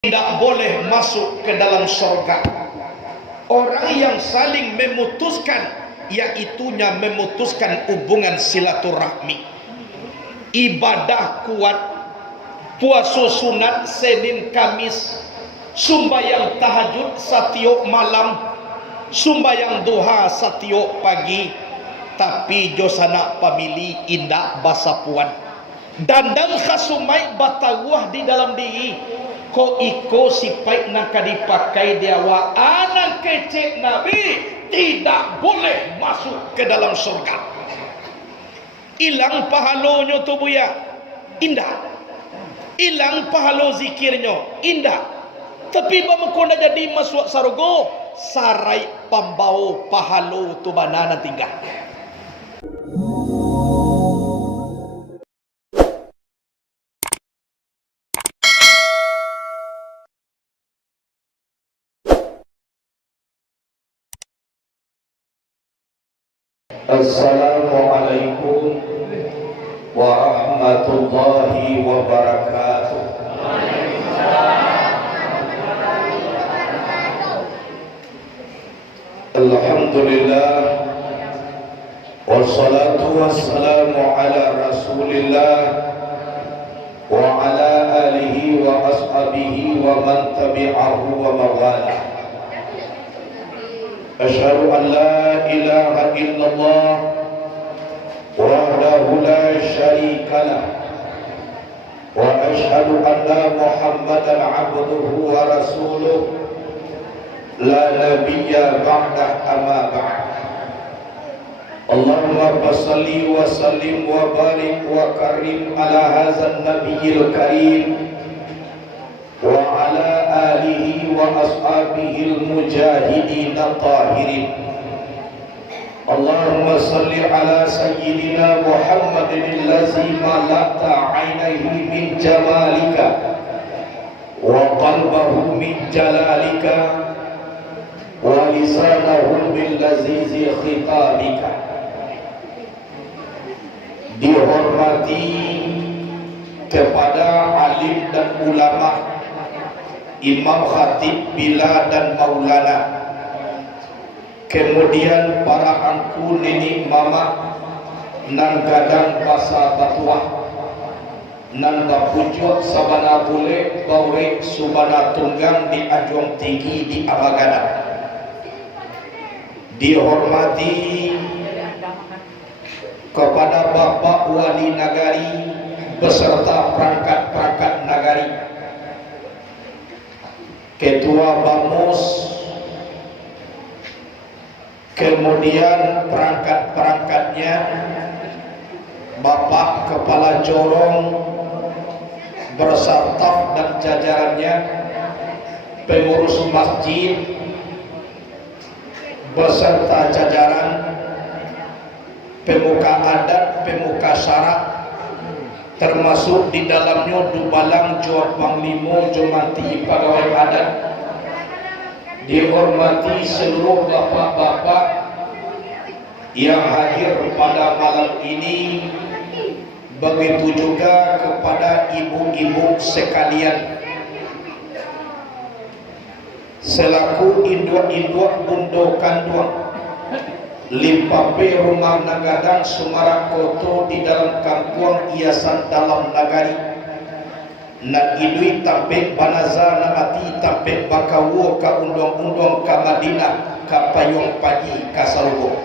tidak boleh masuk ke dalam surga. Orang yang saling memutuskan, yaitunya memutuskan hubungan silaturahmi. Ibadah kuat, puasa sunat Senin Kamis, sumbayang tahajud satiap malam, sumbayang duha satiap pagi, tapi josana pamili indah basapuan. Dandang khasumai batawah di dalam diri. Ko iko sipai nak dipakai dia wa anak kecil Nabi tidak boleh masuk ke dalam surga. Hilang pahalonyo tu buya, indah. Hilang pahalo zikirnya, indah. Tapi bagaimana jadi masuk surga, sarai pambau pahalo tu banana tinggal. Assalamualaikum warahmatullahi wabarakatuh. Alhamdulillah, wassalatu wassalamu ala rasulillah wa ala alihi wa ashabihi wa man tabi'ahu wa mawalah. Asyhadu an la ilaha illallah wahdahu la syarikalah wa asyhadu anna Muhammadan abduhu wa rasuluh la nabiyya ba'dah amma ba'd. Allahumma salli wa sallim wa barik wa karim ala hadzal nabiyil karim wa ala alihi wa ashabihil mujahidin tahirin. Allahumma salli ala sayyidina Muhammadin allazi mala'ta 'ainaihi min jamalika wa qalbahu min jalalika wa lisanahu bil lazizi khitabika. Dihormati kepada alim dan ulama, imam khatib bila dan maulana, kemudian para angku nenek mama nan gadang basa batuah nan bapujuk sabana bule bawe subana tunggang di ajong tinggi di abagana. Dihormati kepada Bapak Wali Nagari beserta perangkat-perangkat nagari, Ketua Bamus, kemudian perangkat-perangkatnya, Bapak Kepala Jorong bersama dan jajarannya, pengurus masjid beserta jajaran, pemuka adat, pemuka syarak, termasuk di dalamnya Dubalang, Jawa Panglima, Jomanti, pegawai adat. Dihormati seluruh bapak-bapak yang hadir pada malam ini, begitu juga kepada ibu-ibu sekalian, selaku induk-induk bundo kanduang Limpape Rumah Nagadang Sumarak Koto di dalam kampung Iasan dalam nagari na idui tampek banaza na ati tampek bakawo ka undong-undong ka Madinah ka payung pagi ka Salwo.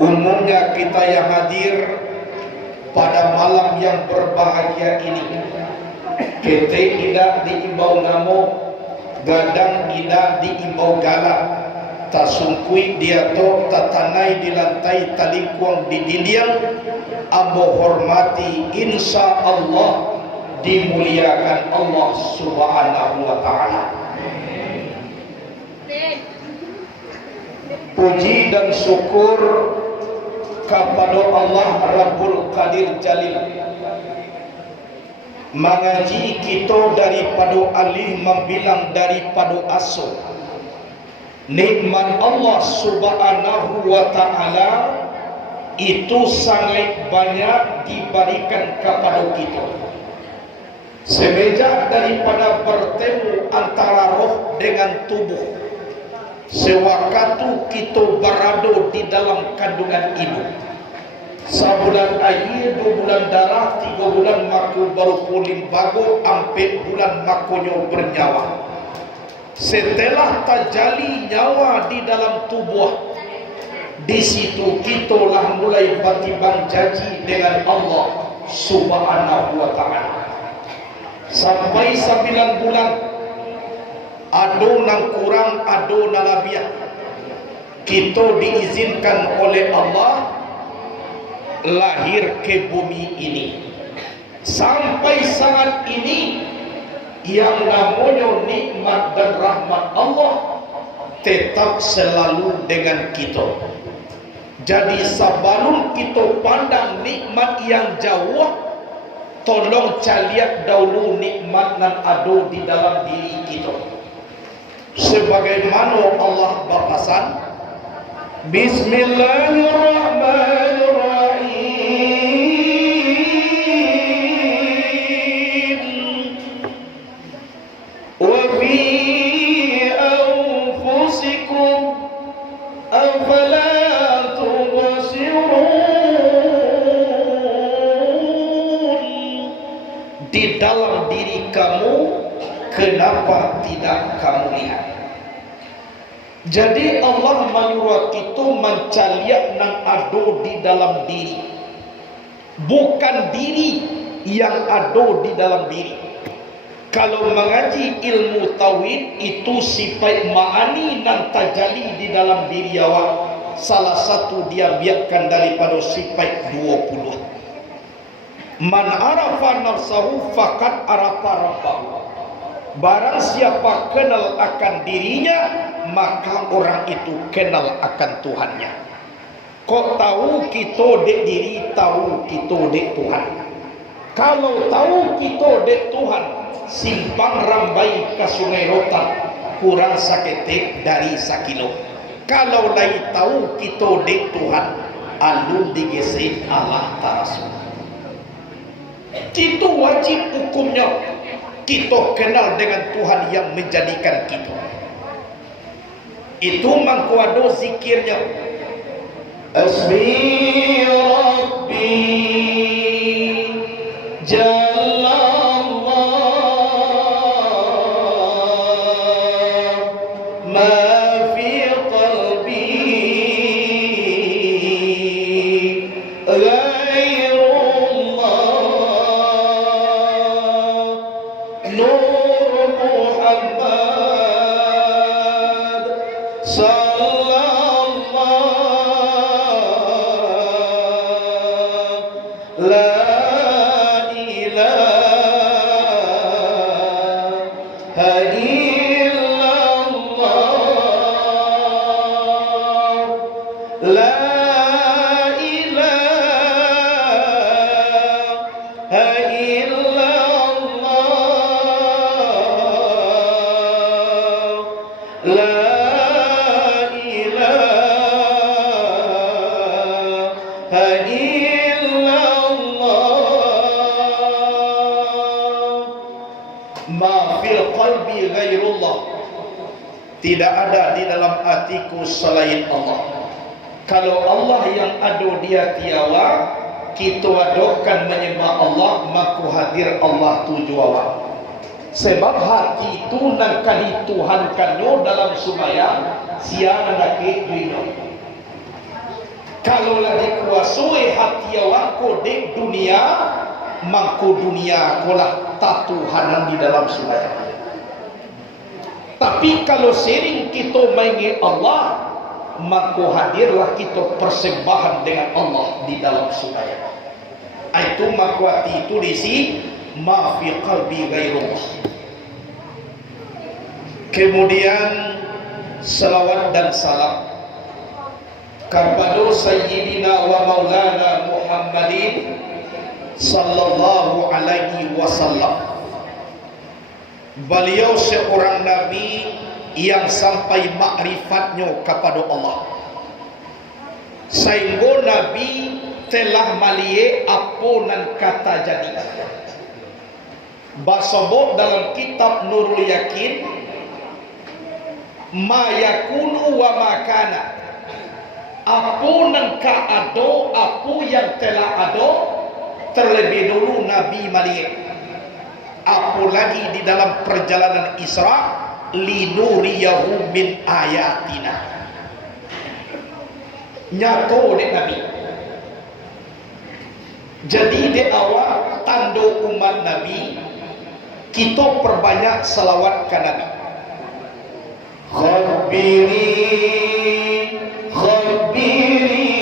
Umumnya kita yang hadir pada malam yang berbahagia ini, kita tidak diimbau namo, gadang tidak diimbau galak, tasungkui dia to tatanai di lantai talikuang di dinding, ambo hormati insya Allah dimuliakan Allah subhanahu wa ta'ala. Puji dan syukur kepada Allah Rabbul Qadir Jalil, mengaji kita daripada alih membilang daripada asal. Nikmat Allah subhanahu wa ta'ala itu sangat banyak diberikan kepada kita. Semenjak daripada bertemu antara roh dengan tubuh, sewaktu kita berada di dalam kandungan ibu, sebulan air, 2 bulan darah, 3 bulan maku baru pulih bago, 4 bulan makonyo bernyawa. Setelah terjali nyawa di dalam tubuh, di situ kitalah mulai bertimbang janji dengan Allah Subhanahu wa ta'ala. Sampai 9 bulan, ado nang kurang, ado nang labiah, kita diizinkan oleh Allah lahir ke bumi ini. Sampai saat ini yang namanya nikmat dan rahmat Allah tetap selalu dengan kita. Jadi sebelum kita pandang nikmat yang jauh, tolong caliat dahulu nikmat yang ada di dalam diri kita. Sebagaimana Allah berpesan, Bismillahirrahmanirrahim. Wa fi anfusikum afala tubsirun. Di dalam diri kamu, kenapa tidak kamu lihat? Jadi Allah menyuruh kita mencaliak nang ado di dalam diri, bukan diri yang ado di dalam diri. Kalau mengaji ilmu tauhid itu sifat ma'ani nang tajali di dalam diri awak, salah satu dia biarkan daripada sifat 20. Man arafa nafsahu faqad arafa rabbahu. Barang siapa kenal akan dirinya, maka orang itu kenal akan Tuhannya. Kok tahu kita dek diri, tahu kita dek Tuhan. Kalau tahu kita dek Tuhan, simpang rambai ke sungai rotan kurang saketek dari sakilo. Kalau lai tahu kita dek Tuhan, alun digesek Allah tarasul. Itu wajib hukumnya. Kita kenal dengan Tuhan yang menjadikan kita. Itu mangkuado zikirnya. Asmi Rabbi Jalla Allah ma fi qalbi tidak ada di dalam hatiku selain Allah. Kalau Allah yang ada di hati awak, kita adokan menyembah Allah, maka hadir Allah tuju awak. Sebab hati itu nak dituhankannya dalam sembahyang siang dan dunia. Kalau lah dikuasai hati awak kodek dunia, maka dunia kolah tatuhanan di dalam sembahyang. Tapi kalau sering kita mengingat Allah, maka hadirlah kita persembahan dengan Allah di dalam sembahyang. Itu maka hati itu diisi ma fi qalbi ghairullah. Kemudian salawat dan salam kepada Sayyidina wa Maulana Muhammadin sallallahu alaihi wasallam. Beliau seorang Nabi yang sampai makrifatnya kepada Allah, sehingga Nabi telah melihat apa nan kata jadi. Basabok dalam kitab Nurul Yakin, ma yakunu wa makana, apa nang kaado, apa yang telah ada terlebih dulu Nabi Malik. Apalagi di dalam perjalanan Isra, linuriyahu min ayatina. Nyato dek Nabi. Jadi di awal tanda umat Nabi, kita perbanyak selawat ke Nabi. Khabiri, khabiri,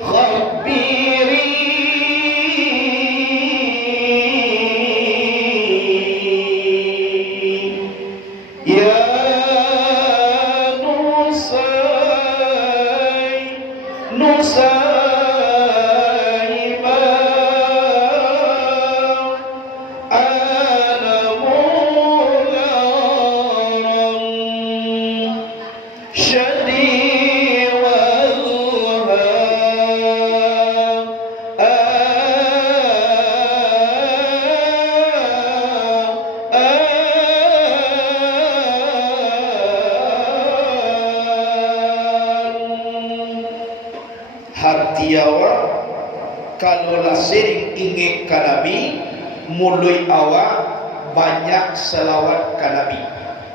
khabiri, ya Nusay, Nusayba, ana mularan syadi walha, hati awak kalau lah sering ingat ke Nabi, mulai awak banyak selawat ke Nabi.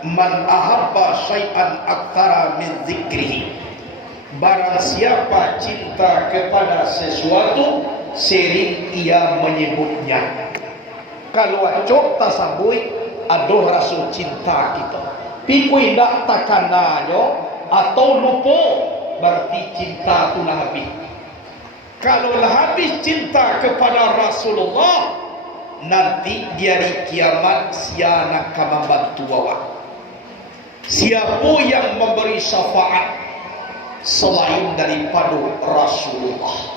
Man ahabba syai'an aktsara min zikrihi, barang siapa cinta kepada sesuatu, sering ia menyebutnya. Kalau acok tasabui aduh rasul cinta kita, pikui ndak takananyo atau lupa, berarti cinta tu lah habis. Kalau lah habis cinta kepada Rasulullah, nanti di hari kiamat siapa akan membantu awak? Siapa yang memberi syafaat selain daripada Rasulullah?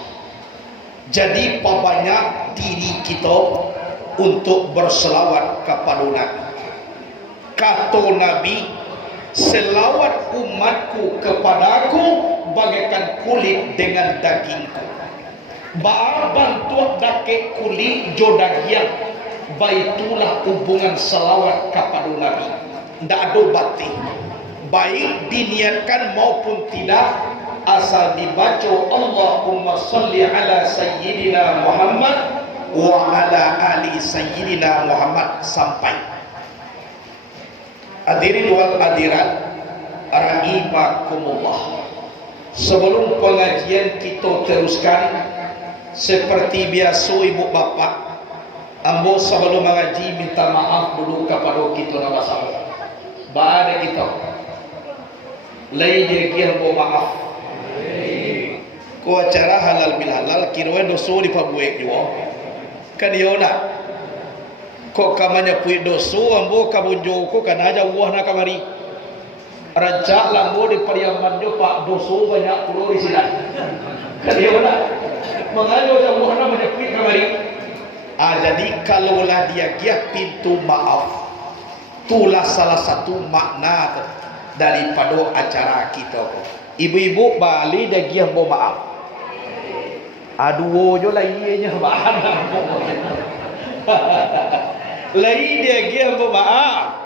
Jadi perbanyak diri kita untuk berselawat kepada Nabi. Kata Nabi, selawat umatku kepadaku bagaikan kulit dengan dagingku. Bantu dake kulit jodagian, baitulah hubungan selawat kepada Nabi. Tidak ada batin, baik diniatkan maupun tidak, asal dibaca Allahumma salli ala sayyidina Muhammad wa ala ali sayyidina Muhammad sampai. Hadirin wal hadirat rahimakumullah. Sebelum pengajian kita teruskan, seperti biasa ibu bapa, ambo sebelum mengaji minta maaf dulu kepada kita nama sama. Baada kita lain dia kian bo maaf. Ko acara halal bil halal kirwe doso di pabuek juga. Kan dia nak. Kok kamanya puik doso ambo kabunjo ko kan aja wah nak kamari. Rancak lambo di pariaman jo pak doso banyak pulau di sini. Kan dia nak. Mengalir jauh mana menyepit kamari. Jadi kalaulah dia giat pintu maaf, itulah salah satu makna daripada acara kita. Ibu-ibu balik dia giat mau maaf. Aduh jo lainnya bahan. Lain dia giat mau maaf.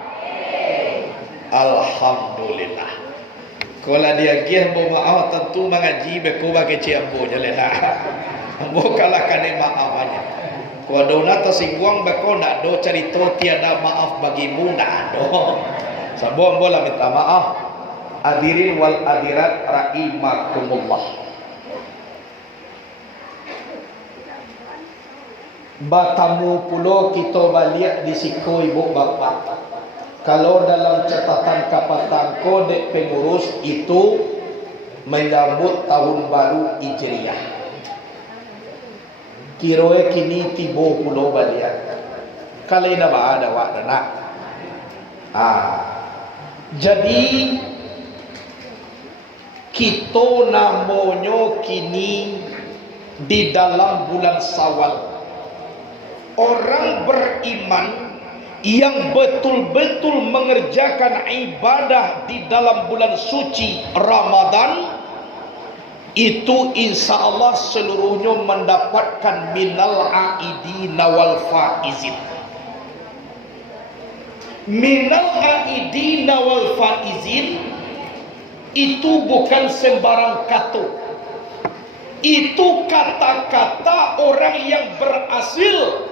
Alhamdulillah. Kalau dia giat mau maaf tentu mengaji beko bagi ciambo jelah. Ambo kalahkan maaf aja. Kalau dona tersinggung beko nak do cerita tiada maaf bagimu nak do. Sabon bola minta maaf. Hadirin wal hadirat rahimakumullah. Batamu pulo kita balik di siko ibu bapa. Kalau dalam catatan kapatan kode pengurus itu menyambut tahun baru Hijriah. Kiroe kini tibo pulau balik. Kali na ba ada wak nak. Jadi kita namanya kini di dalam bulan Syawal. Orang beriman yang betul-betul mengerjakan ibadah di dalam bulan suci Ramadan, itu insya Allah seluruhnya mendapatkan minal aidina wal faizin. Minal aidina wal faizin itu bukan sembarang kata. Itu kata-kata orang yang berhasil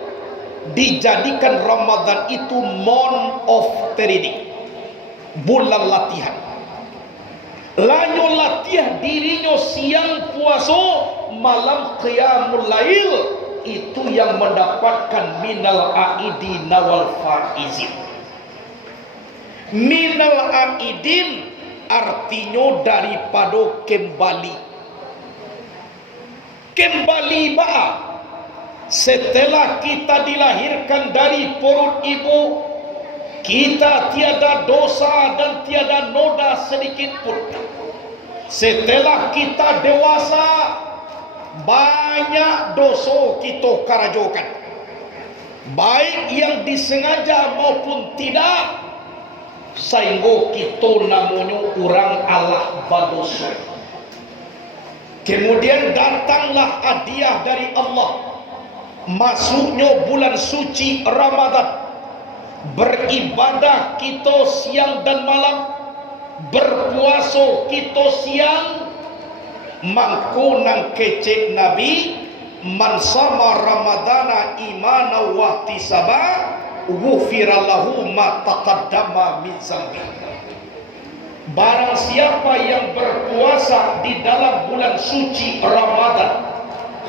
dijadikan Ramadan itu month of training, bulan latihan. Lanyo latihan dirinya siang puasa, malam qiyamul lail, itu yang mendapatkan minal aidin wal faizin. Minal aidin artinya daripada kembali. Kembali maaf. Setelah kita dilahirkan dari perut ibu, kita tiada dosa dan tiada noda sedikit pun. Setelah kita dewasa, banyak dosa kita karajokan, baik yang disengaja maupun tidak, sehingga kita namanya orang Allah berdosa. Kemudian datanglah hadiah dari Allah, masuknya bulan suci Ramadan. Beribadah kita siang dan malam, berpuasa kita siang. Mangko nang kecek Nabi, man sama Ramadana imana wa ihtisaba ghufira lahu ma taqaddama min zambi. Barang siapa yang berpuasa di dalam bulan suci Ramadan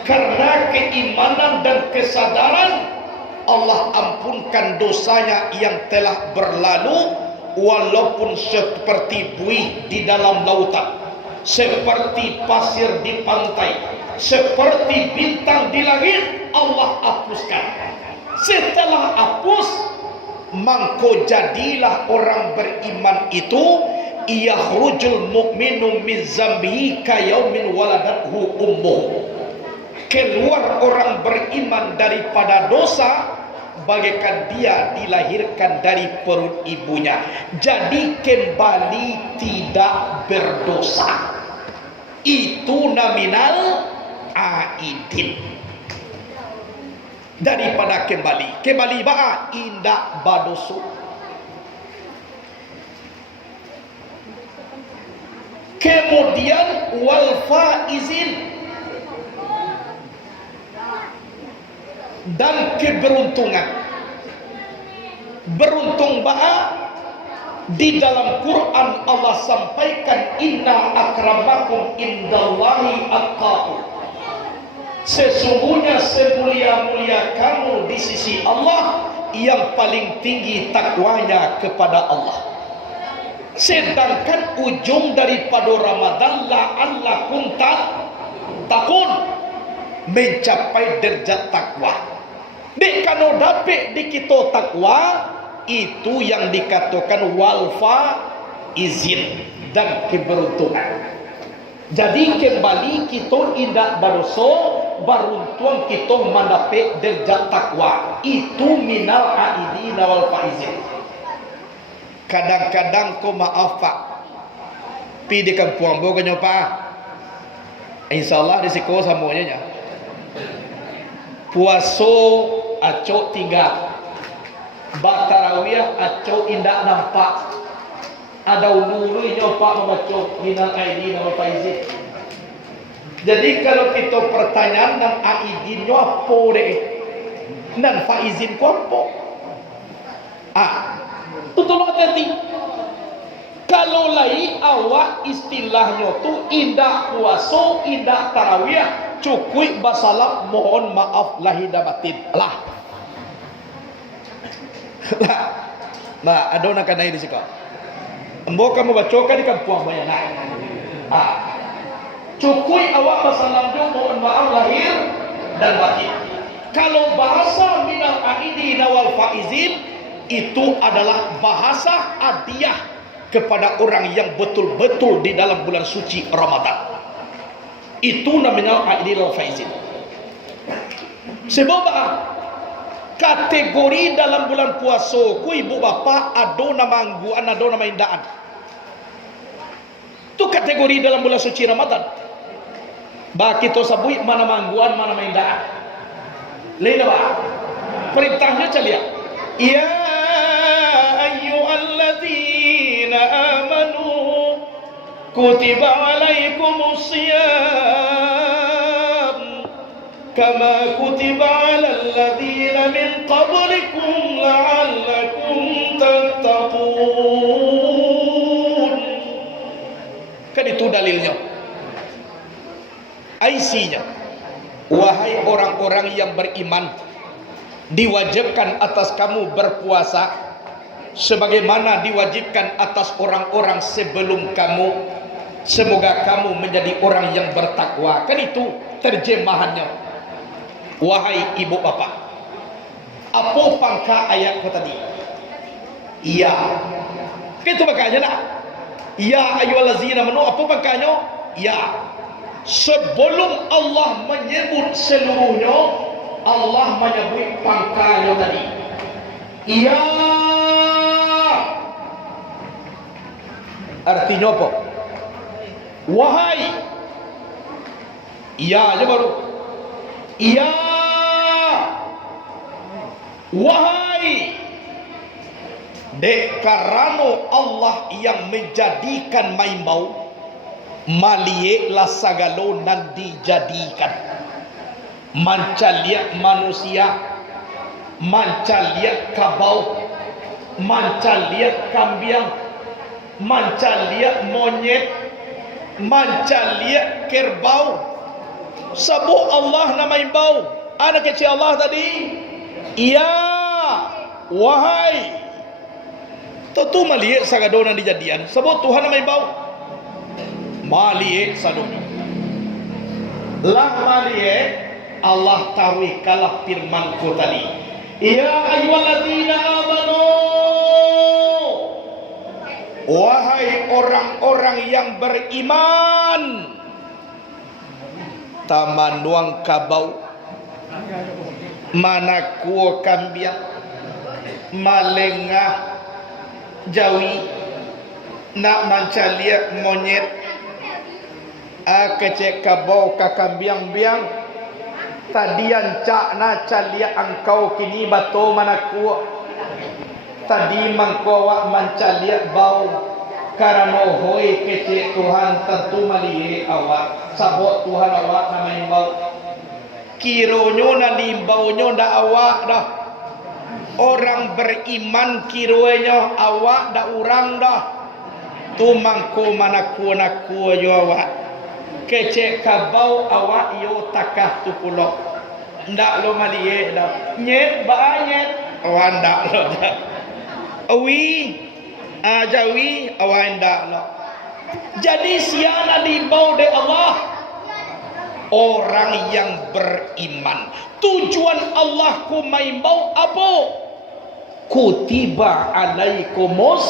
karena keimanan dan kesadaran, Allah ampunkan dosanya yang telah berlalu, walaupun seperti buih di dalam lautan, seperti pasir di pantai, seperti bintang di langit, Allah hapuskan. Setelah hapus, mangko jadilah orang beriman itu yakhrujul mu'minu min zambihi kayaumin waladathu ummuh. Keluar orang beriman daripada dosa bagaikan dia dilahirkan dari perut ibunya. Jadi kembali tidak berdosa. Itu nominal aidin. Daripada kembali. Kembali ba'a indak badosu. Kemudian wal faizin, dan keberuntungan. Beruntung ba'a di dalam Quran Allah sampaikan inna akramakum indallahi atqakum. Sesungguhnya semulia-mulia kamu di sisi Allah yang paling tinggi takwanya kepada Allah. Sedangkan ujung daripada Ramadan la'allakum takun, mencapai derajat takwa. Dek kalau dapat di kita takwa, itu yang dikatakan walfa izin dan keberuntungan. Jadi kembali kita indak berdosa, beruntung kita mendapat derajat takwa. Itu minal aidin wal faizin. Kadang-kadang ko maaf pak, pi di kampung bukannya pak, insyaallah risiko semuanya. Puaso aco 3, batarawiyah aco indak nampak. Ada dulu nyopak membaca minal aidin wal faizin. Jadi kalau kita pertanyaan dan aidin apa deh, dan faizin ku apa? Tolong hati. Kalau lai awak istilahnya tu indah puasa, indah tarawih, cukup basalam mohon maaf lahir dan batin. Lah. Nah, ada nak kanai di sini. Embo kamu bacakan di kampung banyak. Cukup awak basalam mohon maaf lahir dan batin. Kalau bahasa minal aidin wal faizin itu adalah bahasa hadiah kepada orang yang betul-betul di dalam bulan suci Ramadan. Itu namanya aidin wal faizin. Sebab kategori dalam bulan puasa ku ibu bapa ada nama angguan, ada nama indaan. Itu kategori dalam bulan suci Ramadan. Bagi kita sabui mana mangguan, mana indaan. Lain apa? Perintahnya celia. Ya kutiba alaikumus siyam kama kutiba alal ladzina min qablikum la'allakum tattaqun. Kan itu dalilnya. IC-nya, wahai orang-orang yang beriman, diwajibkan atas kamu berpuasa sebagaimana diwajibkan atas orang-orang sebelum kamu. Semoga kamu menjadi orang yang bertakwa. Kan itu terjemahannya. Wahai ibu bapak, apa pangka ayat tadi? Ya, itu makanya nak. Ya ayyuhallazina amanu, apa pangkanya? Ya. Sebelum Allah menyebut seluruhnya, Allah menyebut pangkanya tadi. Ya. Artinya apa? Wahai. Ya aja baru. Ya. Wahai. Dek karano Allah yang menjadikan maimbau malie la sagalo nan dijadikan. Mancalia manusia, mancalia kabau, mancalia kambiang, mancalia monyet, mancalia kerbau. Sabu Allah namai bau. Anak kecil Allah tadi. Ya, wahai. Tentu malie sagado nan dijadian. Sabu Tuhan namai bau. Malie sadonya. Lah malie Allah tahu kalah firman-Ku tadi. Ya ayyuhalladzina amanu. Wahai orang-orang yang beriman. Tamanuang kabau. Mana kuo kambiang. Malengah jawi. Nak mancalia monyet. Kecek kabau kakambiang-biang tadian cak na calia angkau kini bato manaku tadi mangkawak mancalia bau karena hoi kecek Tuhan tentu malie awak sabot Tuhan awak namanya bau kironyo nadi baunya ndak awak dah orang beriman kironya awak dah urang dah tu mangko manaku naku yo awak kecek kabau awak yo takah tu pulau ndak lo malie dah nyet ba nyet awan ndak lo dah awi ajawi awan ndak lo jadi siana dibau de Allah orang yang beriman. Tujuan Allah ku maimbau apa? Kutiba alaikumus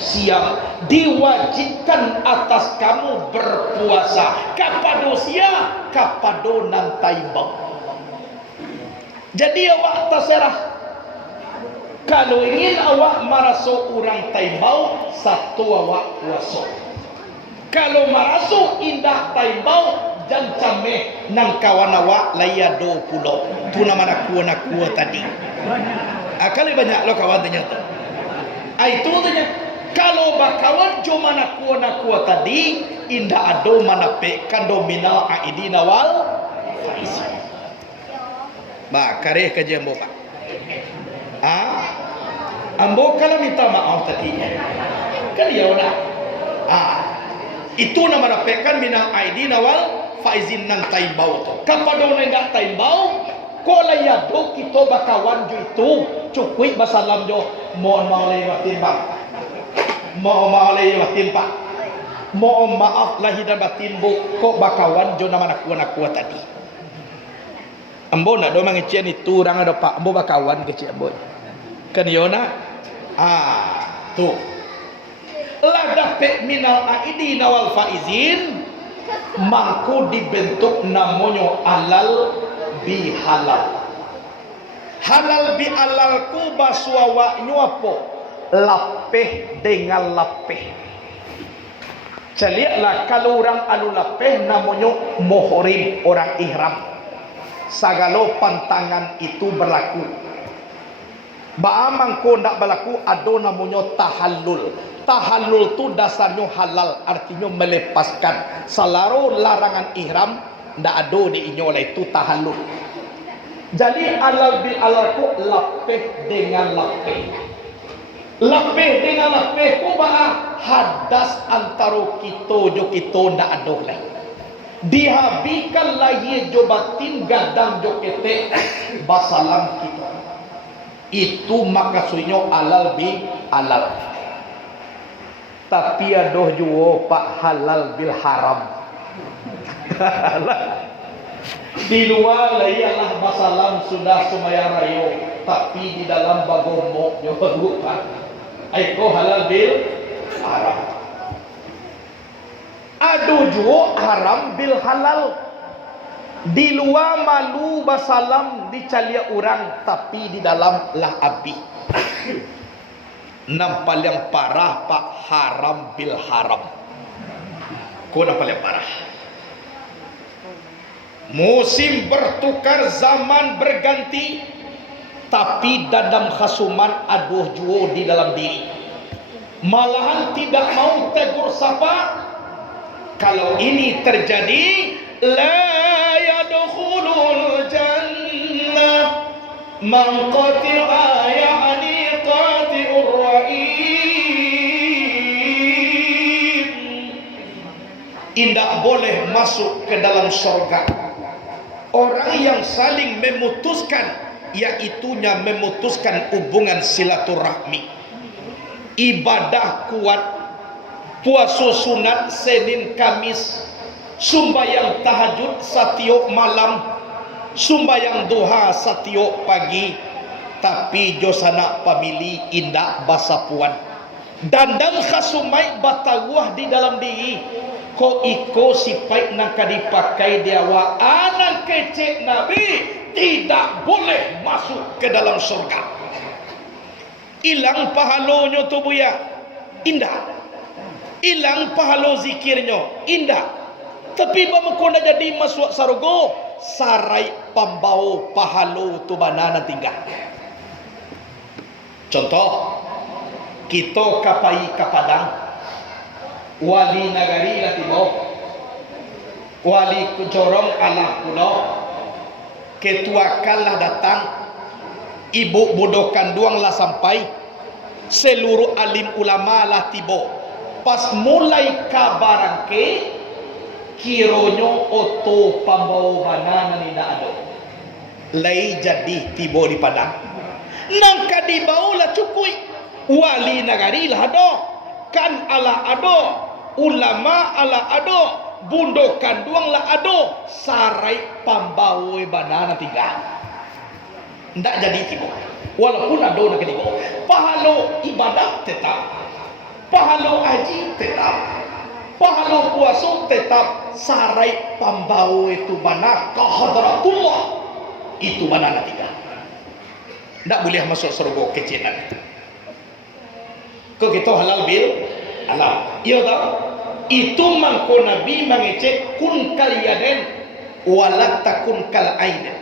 siam, diwajibkan atas kamu berpuasa. Kapadosia kapadonan taimbang. Jadi awak terserah. Kalau ingin awak merasuk orang taimbau, satu awak puasa. Kalau merasuk indah taimbau, jangan cameh nang kawan awak layado pulau. Tu nama nakua tadi. Kalau banyak lo kawan ternyata. Itu tanya. Kalau bakawan cuma nakua tadi, indah ado manapek kandominal aidina wal faisi. Ba kareh kerja ambo pak. Ambo kalau minta maaf tadi. Kan ya udah. Itu nama napekan minal aidina wal faizin nang taimbau tu. Kapadon enggak taimbau, kola ya do kita bakawan jo itu cukui basalam jo mohon maulai batin pak. Mohon maulai batin pak. Mohon maaf lahir dan batin bu kok bakawan jo nama nakua tadi. Ambo nak do mangecian itu orang ada pak ambo bakawan kecil ambo. Kan yona tu la dapat minal aidina wal faizin mangku dibentuk namanya halal bi halal. Halal bi halal ku baswawaknya apa? Lapeh dengan lapeh. Celiaklah kalau orang anu lapeh namanya muhrim, orang ihram. Sagalo pantangan itu berlaku. Baamang ko ndak balaku ado namanya tahallul. Tahallul tu dasarnya halal, artinya melepaskan. Selaro larangan ihram ndak ado di inyo oleh itu tahallul. Jadi alal bil alal ku lapeh dengan lapeh. Lapeh dengan lapeh ku ba hadas antara kita jo kita ndak ado lah. Dihabikan laye jo batin gadang jo kete basalam kita. Itu maksudnya alal bi alal. Tapi adoh juo pak halal bil haram. Di luar ialah basalam sudah sumaya rayo, tapi di dalam bagomo yo bukan. Aiko halal bil haram. Adoh juo haram bil halal. Di luar malu basalam dicalia orang, tapi di dalam lah abi. Nampak yang parah pak haram bil haram. Kau nampak yang parah. Musim bertukar, zaman berganti, tapi dalam khasuman aduh juo di dalam diri. Malahan tidak mau tegur sapa. Kalau ini terjadi, la yadkhulul jannah man qati'a ya'ni qati'ur ra'im. Tidak boleh masuk ke dalam surga orang yang saling memutuskan, yaitunya memutuskan hubungan silaturahmi, ibadah kuat, puasa sunat Senin Kamis, sumbayang tahajud satiap malam, sumbayang duha satiap pagi, tapi josana pamili indak basapuan dandang khasumai batawah di dalam diri ko iko sipai nak dipakai diawa anak kecil Nabi tidak boleh masuk ke dalam surga. Hilang pahalonyo tu buya indah, hilang pahalo zikirnya indah, tapi bamukona jadi masuk sargo sarai pambau pahalo tu banana tinggal. Contoh kita kapai kapadang wali nagari latibo wali kujorong alah pulau ketua kalah datang, ibu bodoh kanduang lah sampai, seluruh alim ulama lah tibo. Pas mulai kabarangke kironyo oto pambawa banana ni na ado lay jadi tibo di padang nang kadibau lah cukui wali nagari lah ado kan ala ado ulama ala ado bundo kanduang lah ado sarai pambawa banana tiga ndak jadi tibo walaupun ado nak kadibau pahalo ibadah tetap, pahalo haji tetap, pahalo puasa tetap, sarai pambau itu mana kahadratullah itu mana tiga. Tidak boleh masuk surga kecilan. Kau kita halal bil halal. Iya tak? Itu mangko Nabi mengecek kun kaliaden walat takun kal aiden.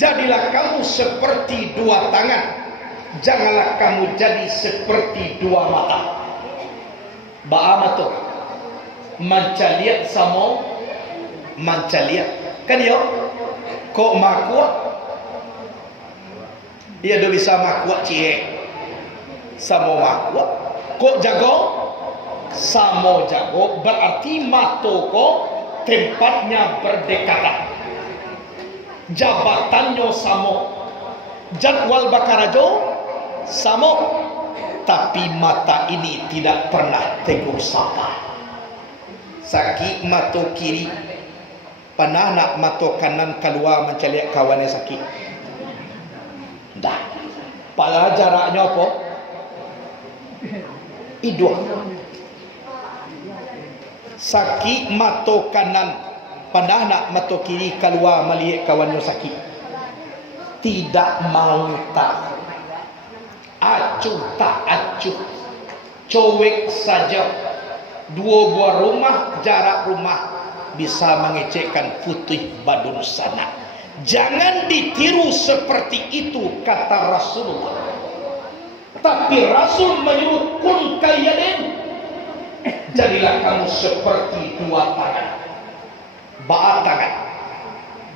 Jadilah kamu seperti dua tangan, janganlah kamu jadi seperti dua mata. Baamato mancaliat samo mancaliat kan yo kok makua dia do bisa makua cie samo makua kok jago samo jago berarti mato kok tempatnya berdekatan, jabatannya samo, jadwal bakarajo samo, tapi mata ini tidak pernah tegur sapa. Sakit mata kiri, panah nak mata kanan keluar menceliak kawannya sakit. Dah, pada jaraknya apa? Idua. Sakit mata kanan, panah nak mata kiri keluar melihat kawannya sakit. Tidak mau tahu. Acuh tak acuh, cowek saja. Dua buah rumah, jarak rumah bisa mengecekkan putih badun sana. Jangan ditiru seperti itu kata Rasulullah. Tapi Rasul menyuruh kun kayadin, jadilah kamu seperti dua tangan, baat tangan,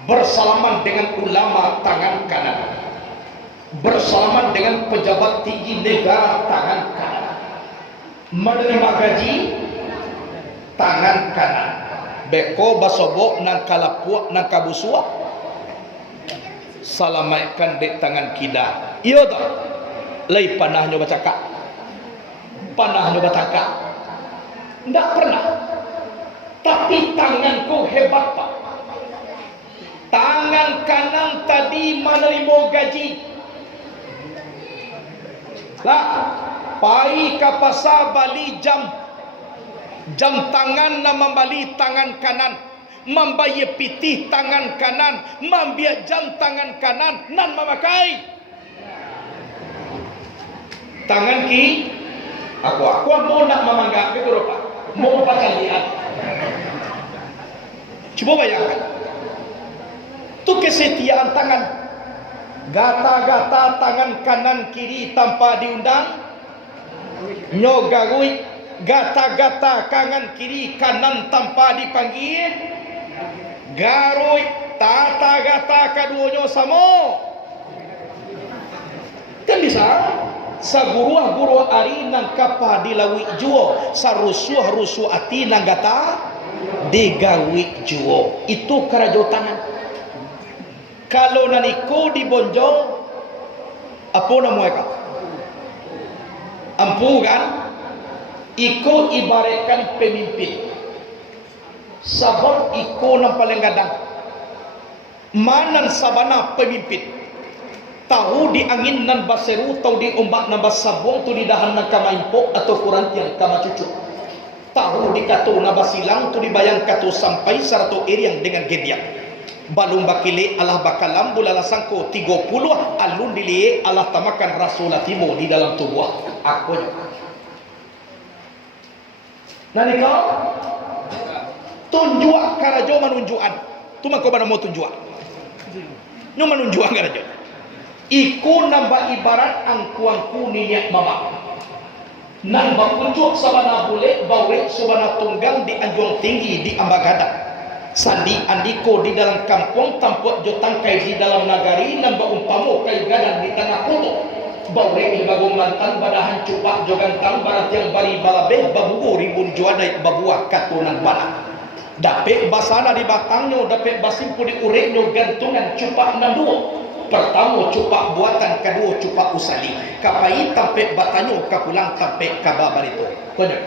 bersalaman dengan ulama tangan kanan, bersalaman dengan pejabat tinggi negara tangan kanan, menerima gaji tangan kanan, beko basobo nang kalapuak nang kabusua salamaikan di tangan kida. Iya tak? Lai panah nyoba cakap, panah nyoba cakap, tidak pernah. Tapi tanganku hebat pak. Tangan kanan tadi menerima gaji. Lah, pai ke pasar bali jam tangan na membali tangan kanan, membayar pitih tangan kanan, membiak jam tangan kanan nan memakai tangan kiri. Aku mau nak memanggap ke Eropa, mau pakai lihat. Coba bayangkan, tu kesetiaan tangan, gata-gata tangan kanan kiri tanpa diundang, nyogagui, gata-gata kanan kiri kanan tanpa dipanggil, garui, tata-gata keduanya sama. Kan bisa? Saguruah-guruah ari nang kapa dilawi juo, sarusuh-rusuh ati nang gata digawi juo. Itu karajo tangan. Kalau naniko dibonjol, apa namanya? Ampu kan? Iko ibaratkan pemimpin. Sabon iko nang paling gadang. Manan sabana pemimpin. Tahu di angin nan baseru, tahu di ombak nan basabong, tu di dahan nan kamaimpo atau kurang tiang kamacucu. Tahu di katu na basilang, tu di bayang katu sampai 100 iriang dengan gediak. Balung bakile Allah bakalam bulala sangko 30 alun dilie Allah tamakan rasulatimu di dalam tubuh aku. Nani kau tunjuk karajo menunjukan. Tu mako bana mau tunjuk. Nyu menunjukan karajo. Iku nambah ibarat angku-angku niyak mama. Nambah kunjuk sabana bule baure sabana tunggang di anjuang tinggi di ambagada. Sandi andiko di dalam kampung tampuk jotang kai di dalam nagari nambah umpamo kai gadang di tengah kutu. Baure ilbagung mantan badahan cupak jogantang barat yang bari balabeh babugu ribun juadai babuah katunan bana. Dapet basana di batangnya, dapet basimpu di ureknya gantungan cupak nanduo. Pertama cupak buatan, kedua cupak usali. Kapai tampek batanyo, kapulang tampek kababar itu. Konyol.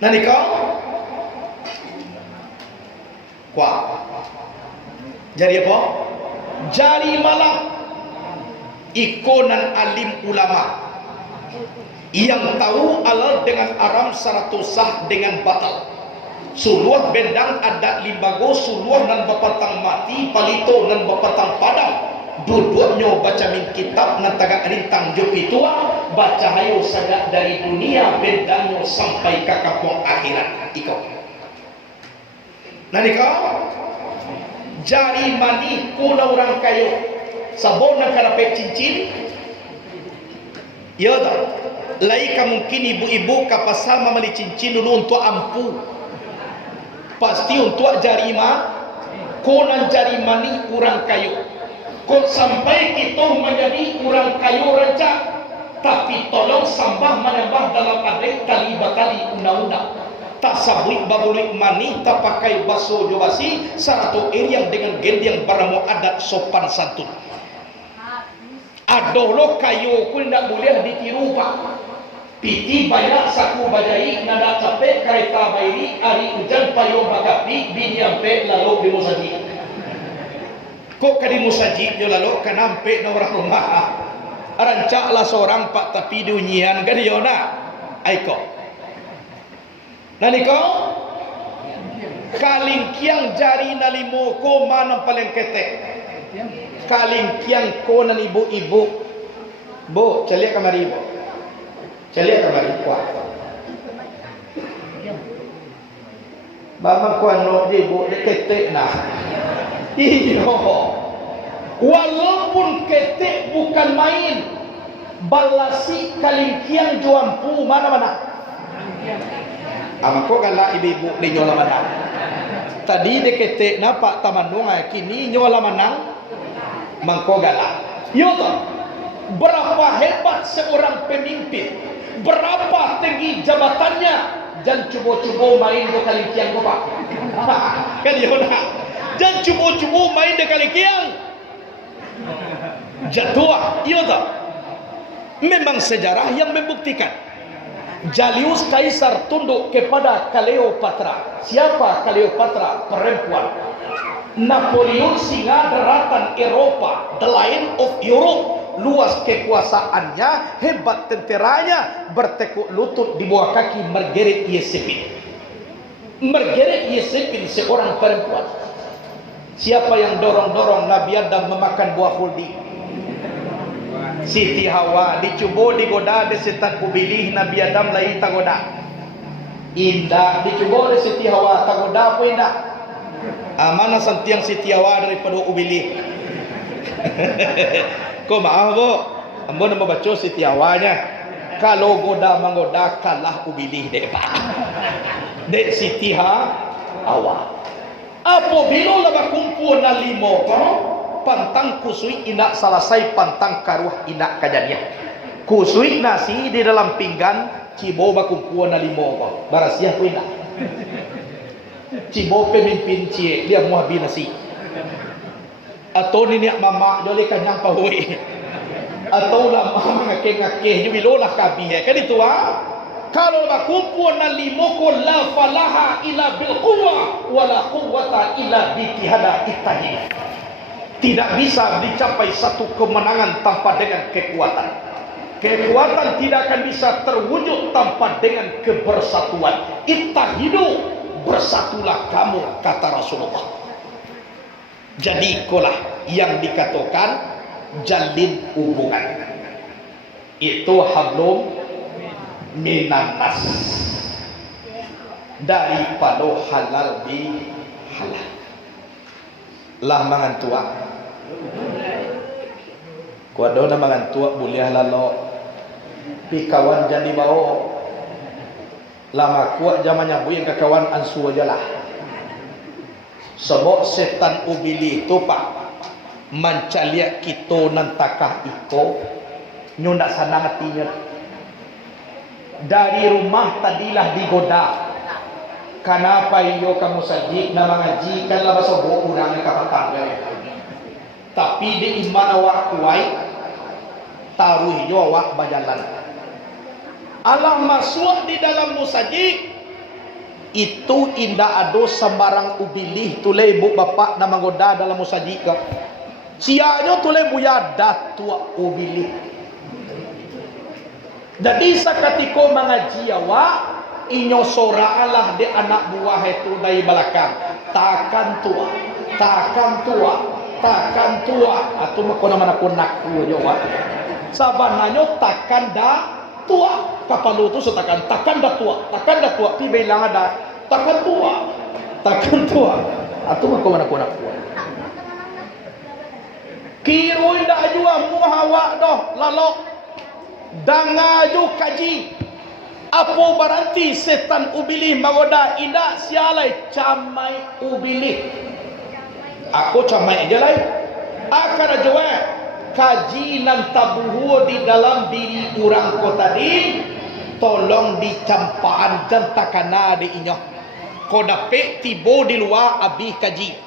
Nani kau? Kuah. Jadi apa? Jari malam. Ikonan alim ulama yang tahu alal dengan aram saratus sah dengan batal. Suluh bendang adat limbago, suluh nan bapatang mati, palito nan bapatang padang. Duduknya baca min kitab nan tagak rintang jopi tua, baca hayo sagak dari dunia bendangnya sampai ke kampung akhirat. Iko. Nani kau? Jari mani kuna orang kayo. Sabon nak karapet cincin. Ya tak? Lai mungkin ibu-ibu kapasal memali cincin dulu untuk ampu. Pasti untuk jarima, konan jarima ni kurang kayu. Kau sampai kita menjadi kurang kayu rancak, tapi tolong sambah menambah dalam adek kali bakali undang-undang. Tak sabui babulik mani, tak pakai baso jobasi, 100 yang dengan gen yang baramu adat sopan santun. Adoh lo kayu ku tidak boleh ditiru pak. Piti banyak saku bajai nada capek kereta bayi hari hujan payung bagapi bini ampe lalu di musaji. Kok ke di musaji yo lalu kan ampe na orang rumah. Rancaklah seorang pak tapi dunyian kan yo na. Aiko. Nani kau? Kalingkiang jari nalimo ko manam paling ketek. Kalingkiang ko nan ibu-ibu. Bu, celiak kamari ibu. Celiak kamari kuat. Mama ko ano di bu ketek nah. Iyo. Walaupun ketek bukan main. Balasi kalingkiang juampu mana-mana. Ama ko gala ibu di nyola manang. Tadi de ketek na Pak Tamanung kini nyola manang mangko gala. Yo toh. Berapa hebat seorang pemimpin, berapa tinggi jabatannya, jangan cubo-cubo main di kalingkiang ko Pak. Kan yo na. Jangan cubo-cubo main di kalingkiang. Jatuh, yo toh. Memang sejarah yang membuktikan Julius Caesar tunduk kepada Cleopatra. Siapa Cleopatra? Perempuan. Napoleon singa daratan Eropa, the Lion of Europe. Luas kekuasaannya, hebat tenteranya, bertekuk lutut di bawah kaki Margaret Yesepin. Margaret Yesepin seorang perempuan. Siapa yang dorong-dorong Nabi Adam memakan buah huldi? Siti Hawa. Dicoba digoda de setan ubilih Nabi Adam lai tagoda. Indah dicoba de Siti Hawa tagoda apa indah? Mana santiang Siti Hawa daripada ubilih. Kau maaf bu, ambo nama baca Siti Hawanya. Kalau goda menggoda kalah ubilih dek pak. Dek Siti Hawa. Apabila lama kumpul na limo kono, pantang kusui inak selesai pantang karuh inak kajadian. Kusui nasi di dalam pinggan, cibo bakumpul na limo kono. Barasiah ku inak. Cibo pemimpin cie dia muhabi nasi. Atau nenek mama jole kanyang pahui. Atau lama ngake-ngake jubilolah kabi kan itu Kalau berkumpul na limo ko la falaha illa bil quwwa wala quwwata illa bi tihada ittahi. Tidak bisa dicapai satu kemenangan tanpa dengan kekuatan. Kekuatan tidak akan bisa terwujud tanpa dengan kebersatuan. Ittahidu, bersatulah kamu kata Rasulullah. Jadi itulah yang dikatakan jalin hubungan. Itu hablum minanas. Daripada halal bi halal. Lah mangan tua. Kuado na mangan tua boleh lalo. Pi kawan jadi bawa. Lama kuat zamannya bu yang kawan ansu aja lah. Sebab setan ubili itu pak mencaliak kita nantakah itu nyunda sana hatinya. Dari rumah tadilah digoda. Kenapa iyo kamu sajik nama ngaji kan lah bahasa buku urang kapal. Tapi di iman awak kuai taruh iyo awak bajalan. Allah masuk di dalam musajik. Itu indah ado sembarang ubilih tulai ibu bapak nama goda dalam musajik. Sianya tulai buya datua ubilih. Jadi sakatiko mengaji awak inyo sora Allah di anak buah itu dari belakang. Takkan tua, takkan tua, takkan tua. Atau makona mana konakku jawa. Sabananyo takkan dah tua. Kapal itu setakan takkan dah tua, takkan dah tua. Pi bilang ada takkan tua, takkan tua. Atau makona konakku. Kirui dah jua muhawa doh lalok. Dangaju kaji. Apa berarti setan ubilih magoda indah sialai camai ubilih. Aku camai aja lai. Akan jawab kaji nan tabuhu di dalam diri orang ko tadi tolong dicampaan jantakana di inyo. Ko dapat tibo di luar abih kaji.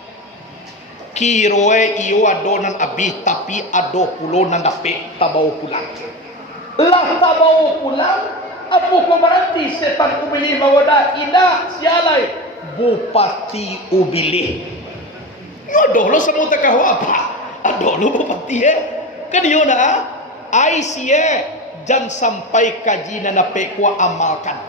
Kiroe iyo adonan abih tapi ado pulo nan dapat tabau pulang. Lah tabau pulang. Apa ko berarti setan ubilih magoda indah sialai bupati ubilih. Yodoh lo semua tak kau apa? Adoh lo bupati kan yo na ai sie jangan sampai kaji na napekwa amalkan.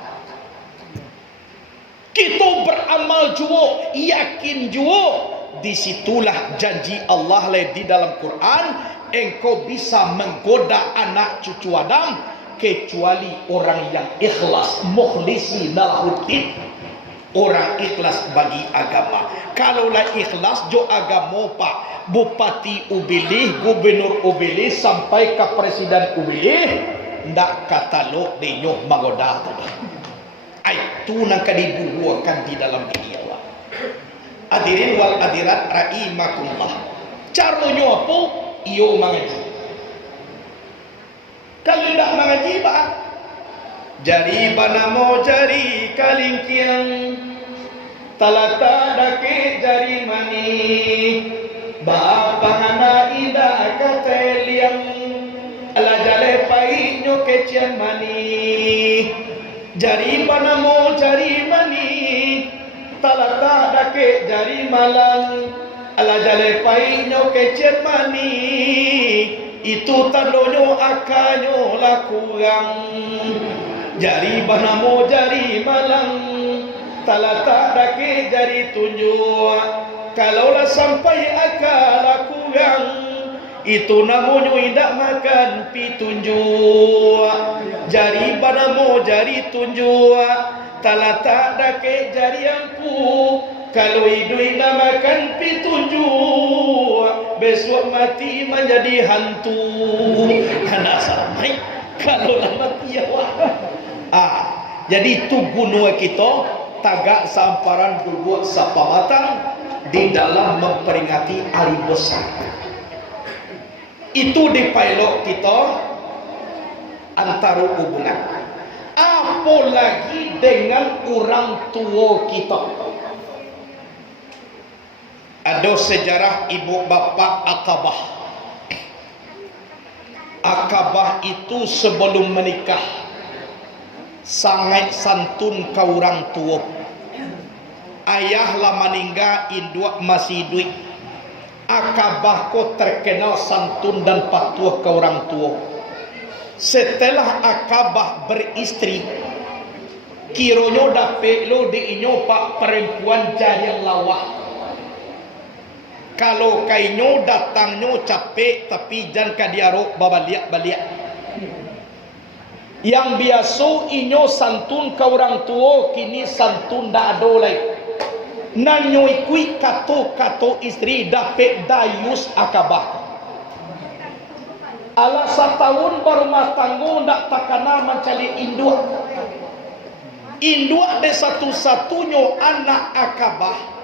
Kita beramal juo, yakin juo. Disitulah janji Allah di dalam Quran, engkau bisa menggoda anak cucu Adam kecuali orang yang ikhlas, mukhlisi nalahuddin. orang ikhlas bagi agama. Kalaulah ikhlas jo agama pak, bupati ubilih, gubernur ubilih, sampai ke presiden ubilih, ndak katalog denyo magoda tu. Itu nak dibubuhkan di dalam diri Allah. Hadirin wal hadirat rahimakumullah. Caranya apa? Iyo mengaji. Kalau tidak mengaji pak, jari banamo jari kalingkiang, talata dake jari mani, bapangana ida kateliang, ala jale pai nyoke cian mani, jari banamo jari mani, talata dake jari malang, ala jale pai nyoke cian mani. Itu tandonyo akanyo lakurang, jari banamo jari malang, talata dake jari tunjuk. Kalaulah sampai akal lakurang, itu namanya indak makan pitunjuk. Jari banamo jari tunjuk, talata dake jari ampu. Kalau hidup indah makan pitunjuk, besok mati menjadi hantu. Anak sampai kalau lah mati awak. Jadi tu gunua kita tagak samparan dulu sapamatan di dalam memperingati hari besar. Itu di pilot kita antara hubungan. Apalagi dengan orang tua kita. Ada sejarah ibu bapa Aqabah. Aqabah itu sebelum menikah sangat santun ke orang tua. Ayah lah meninggal, induk masih hidup. Aqabah ko terkenal santun dan patuh ke orang tua. Setelah Aqabah beristri, kironyo dapet lo diinyo pak perempuan jaya lawah. Kalau kainyo datangnya capek tapi jangan kadiaro babaliak-baliak. Yang biasa inyo santun ke orang tua, kini santun dak ada lagi. Nanyo ikui kato istri dapet dayus Aqabah. Ala setahun berumah tangga ndak takana mencari induk. Induk de satu-satunya anak Aqabah.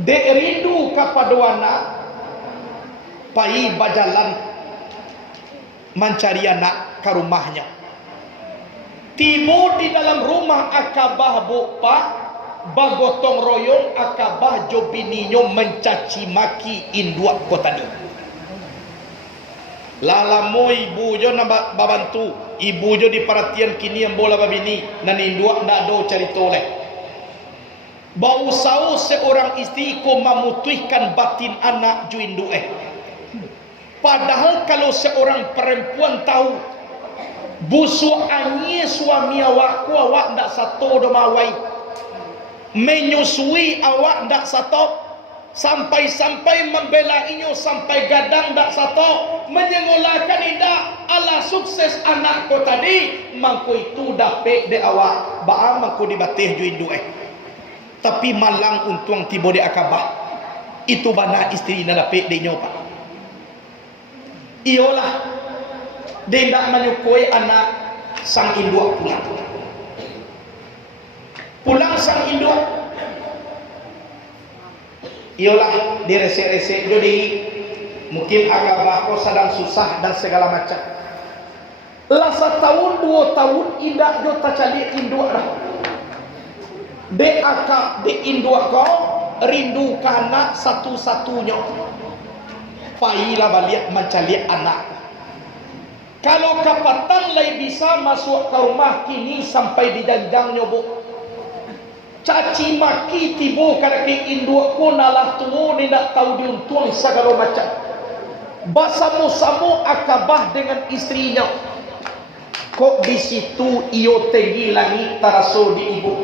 Dek rindu kepada anak, pai berjalan mencari anak ke rumahnya. Tiba di dalam rumah Aqabah bupa, bagotong royong Aqabah jobininyo mencaci maki induk kota ni. Lalamo ibu jo nak babantu, ibu jo diperhatian kini yang bola babini, nan induk ndak ada cerita oleh. Bau sau seorang istri ko memutuskan batin anak juindu Padahal kalau seorang perempuan tahu busu anyi suami awak ndak satu domawai, menyusui awak ndak satu, sampai membela inyo sampai gadang ndak satu, menyengolakan indah ala sukses anak ko tadi, mangko itu dapet de awak ba mangko dibatih juindu Tapi malang untung tiba di Aqabah. Itu bana istri na lapik de nyopa. Iyalah dia tidak menyukui anak sang induk pulang. Pulang sang induk. Iyalah dia resek-resek jadi mungkin Aqabah ko sedang susah dan segala macam. Lah setahun 2 tahun indak jo tacali induk dah. De akak de induk kau rindu ke anak satu-satunya. Pailah balik mencari anak. Kalau kapatan lai bisa masuk ke rumah kini sampai di janjangnya bu. Caci maki tibo kada ke induk ko nalah tuo ni nak tahu diuntung segala macam. Basamu-samu Aqabah dengan istrinya. Kok di situ iyo tinggi langit taraso di ibu.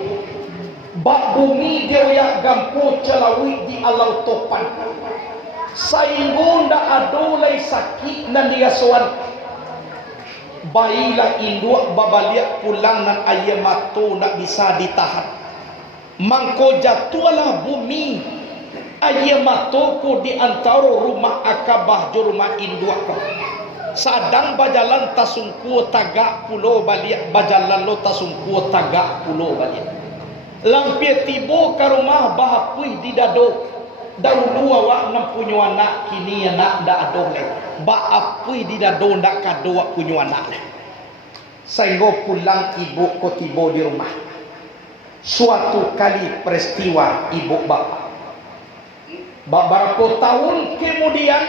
Bak bumi dia yang gampu celawi di alau topan. Sainggo ndak ada lagi sakit nan dia soan. bayilah induk babaliak pulang nan ayam matu nak bisa ditahan. Mangko jatuhlah bumi ayam matu ku di antara rumah Akabah jo rumah induk ko. Sadang bajalan tasungku tagak pulau baliak bajalan lo tasungku tagak pulau baliak. Lampir tibo ke rumah bahapui di dado. Dahulu awak nak punya anak, kini anak dah ada leh. Bahapui di dado nak kado awak punya anak leh. Sehingga pulang ibu ko tibo di rumah. Suatu kali peristiwa ibu bapa. Beberapa tahun kemudian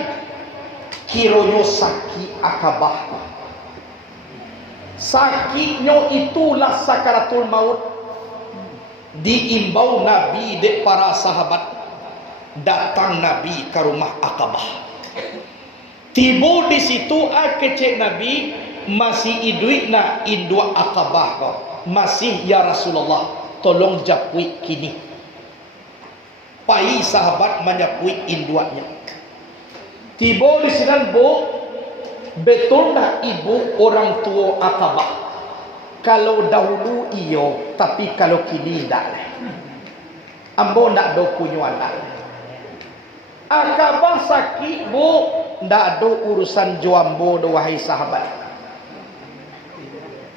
kiranya sakit Akabah. Sakitnya itulah sakaratul maut. Diimbau Nabi dek para sahabat, datang Nabi ke rumah Akabah. Tiba di situ kecek Nabi masih hidup na indua Akabah kau. Masih ya Rasulullah, tolong japui kini. Pai sahabat menyapui induanya. Tiba di sini betul tak ibu orang tua Akabah? Kalau dahulu iyo, tapi kalau kini tidak. Ambo nak do punya anak. Akabah sakit bu, ndak ada urusan joambo do wahai sahabat.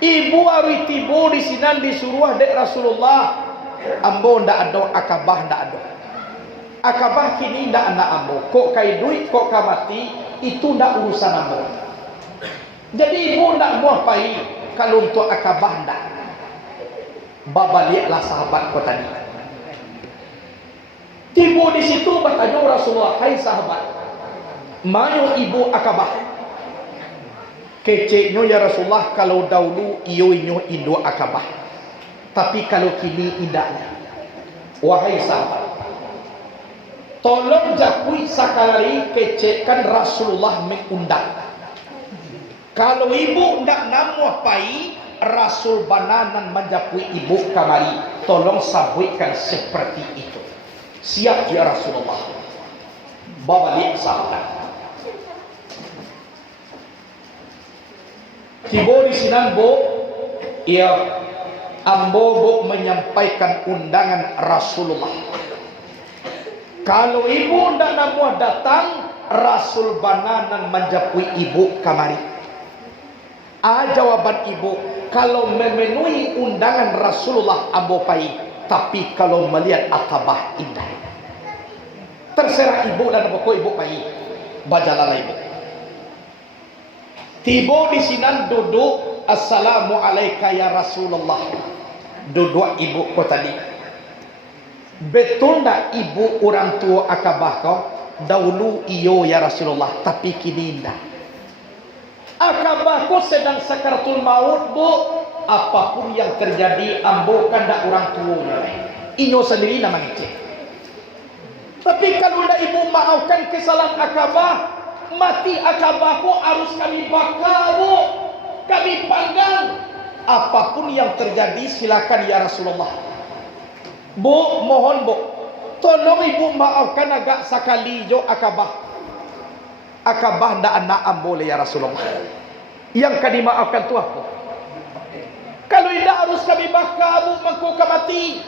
Ibu hari tibo di sini disuruh dek Rasulullah. Ambo ndak ada Akabah ndak ada. Akabah kini ndak anak ambo. Kok kai duit, kok kai mati, itu ndak urusan ambo. Jadi ibu ndak buah pai. Kalau untuk Akabah ndak. Babaliklah sahabat ko tadi. Tiba di situ bertanya Rasulullah, hai sahabat, mana ibu Akabah? Keceknya ya Rasulullah, kalau dahulu iyo indo Akabah, tapi kalau kini indahnya. Wahai sahabat, tolong jakui sakali kecekkan Rasulullah mengundang. Kalau ibu ndak namu pai, Rasul bananan menjapui ibu kamari, tolong sabuikan seperti itu. Siap ya Rasulullah. Babalik sahabat. Tiba di sinan bo, ia ambo menyampaikan undangan Rasulullah. Kalau ibu ndak namu datang, Rasul bananan menjapui ibu kamari. Jawaban ibu, kalau memenuhi undangan Rasulullah ambo pai, tapi kalau melihat Akabah indah. Terserah ibu dan pokok ibu pai, bajalah ibu. Tiba di sini duduk, Assalamualaikum ya Rasulullah. Duduk ibu ko tadi. Betul tak ibu orang tua Akabah kau? Dahulu iyo ya Rasulullah, tapi kini indah. Akabah ko sedang sakaratul maut bu. Apapun yang terjadi ambo kandak orang tuanya. Inyo sendiri nama ngecek. Tapi kalau dah ibu maafkan kesalahan Akabah, mati Akabah ko harus kami bakar bu. Kami panggang. Apapun yang terjadi silakan ya Rasulullah. Bu, mohon bu, tolong ibu maafkan agak sekali jo Akabah. Akabah ndak anak ambo ya Rasulullah. Yang kami maafkan tu apa? Kalau tidak harus kami bakar bu mangko mati.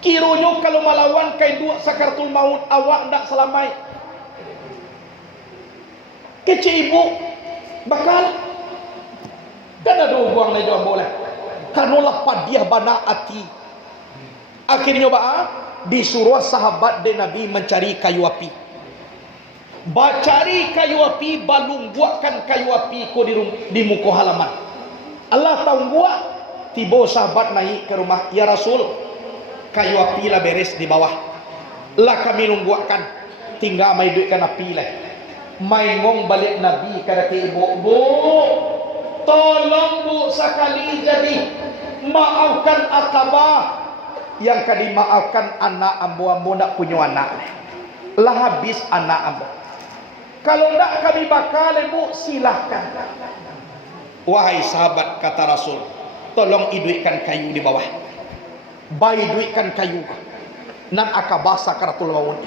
Kiranya kalau melawan kai dua sakaratul maut awak ndak selamai. Kecil ibu bakal dan ada buang lagi ambo lah. Kanulah padiah bana ati. Akhirnya disuruh sahabat de Nabi mencari kayu api. Bacari kayu api, balung buatkan kayu api ko di muka halaman. Allah tahu buat. Tiba sahabat naik ke rumah, ya Rasul, kayu api lah beres di bawah. Lah kami nungguakan, tinggal mai duitkan api lah. Mai ngong balik Nabi kata ke ibu, bu, tolong bu sekali jadi maafkan Akabah. Yang kadi maafkan anak ambo nak punya anak. Lah habis anak ambo. Kalau tidak kami bakal ibu silahkan. Wahai sahabat kata Rasul, tolong iduikan kayu di bawah. Bayi duitkan kayu. Nan Akabah sakaratul maut.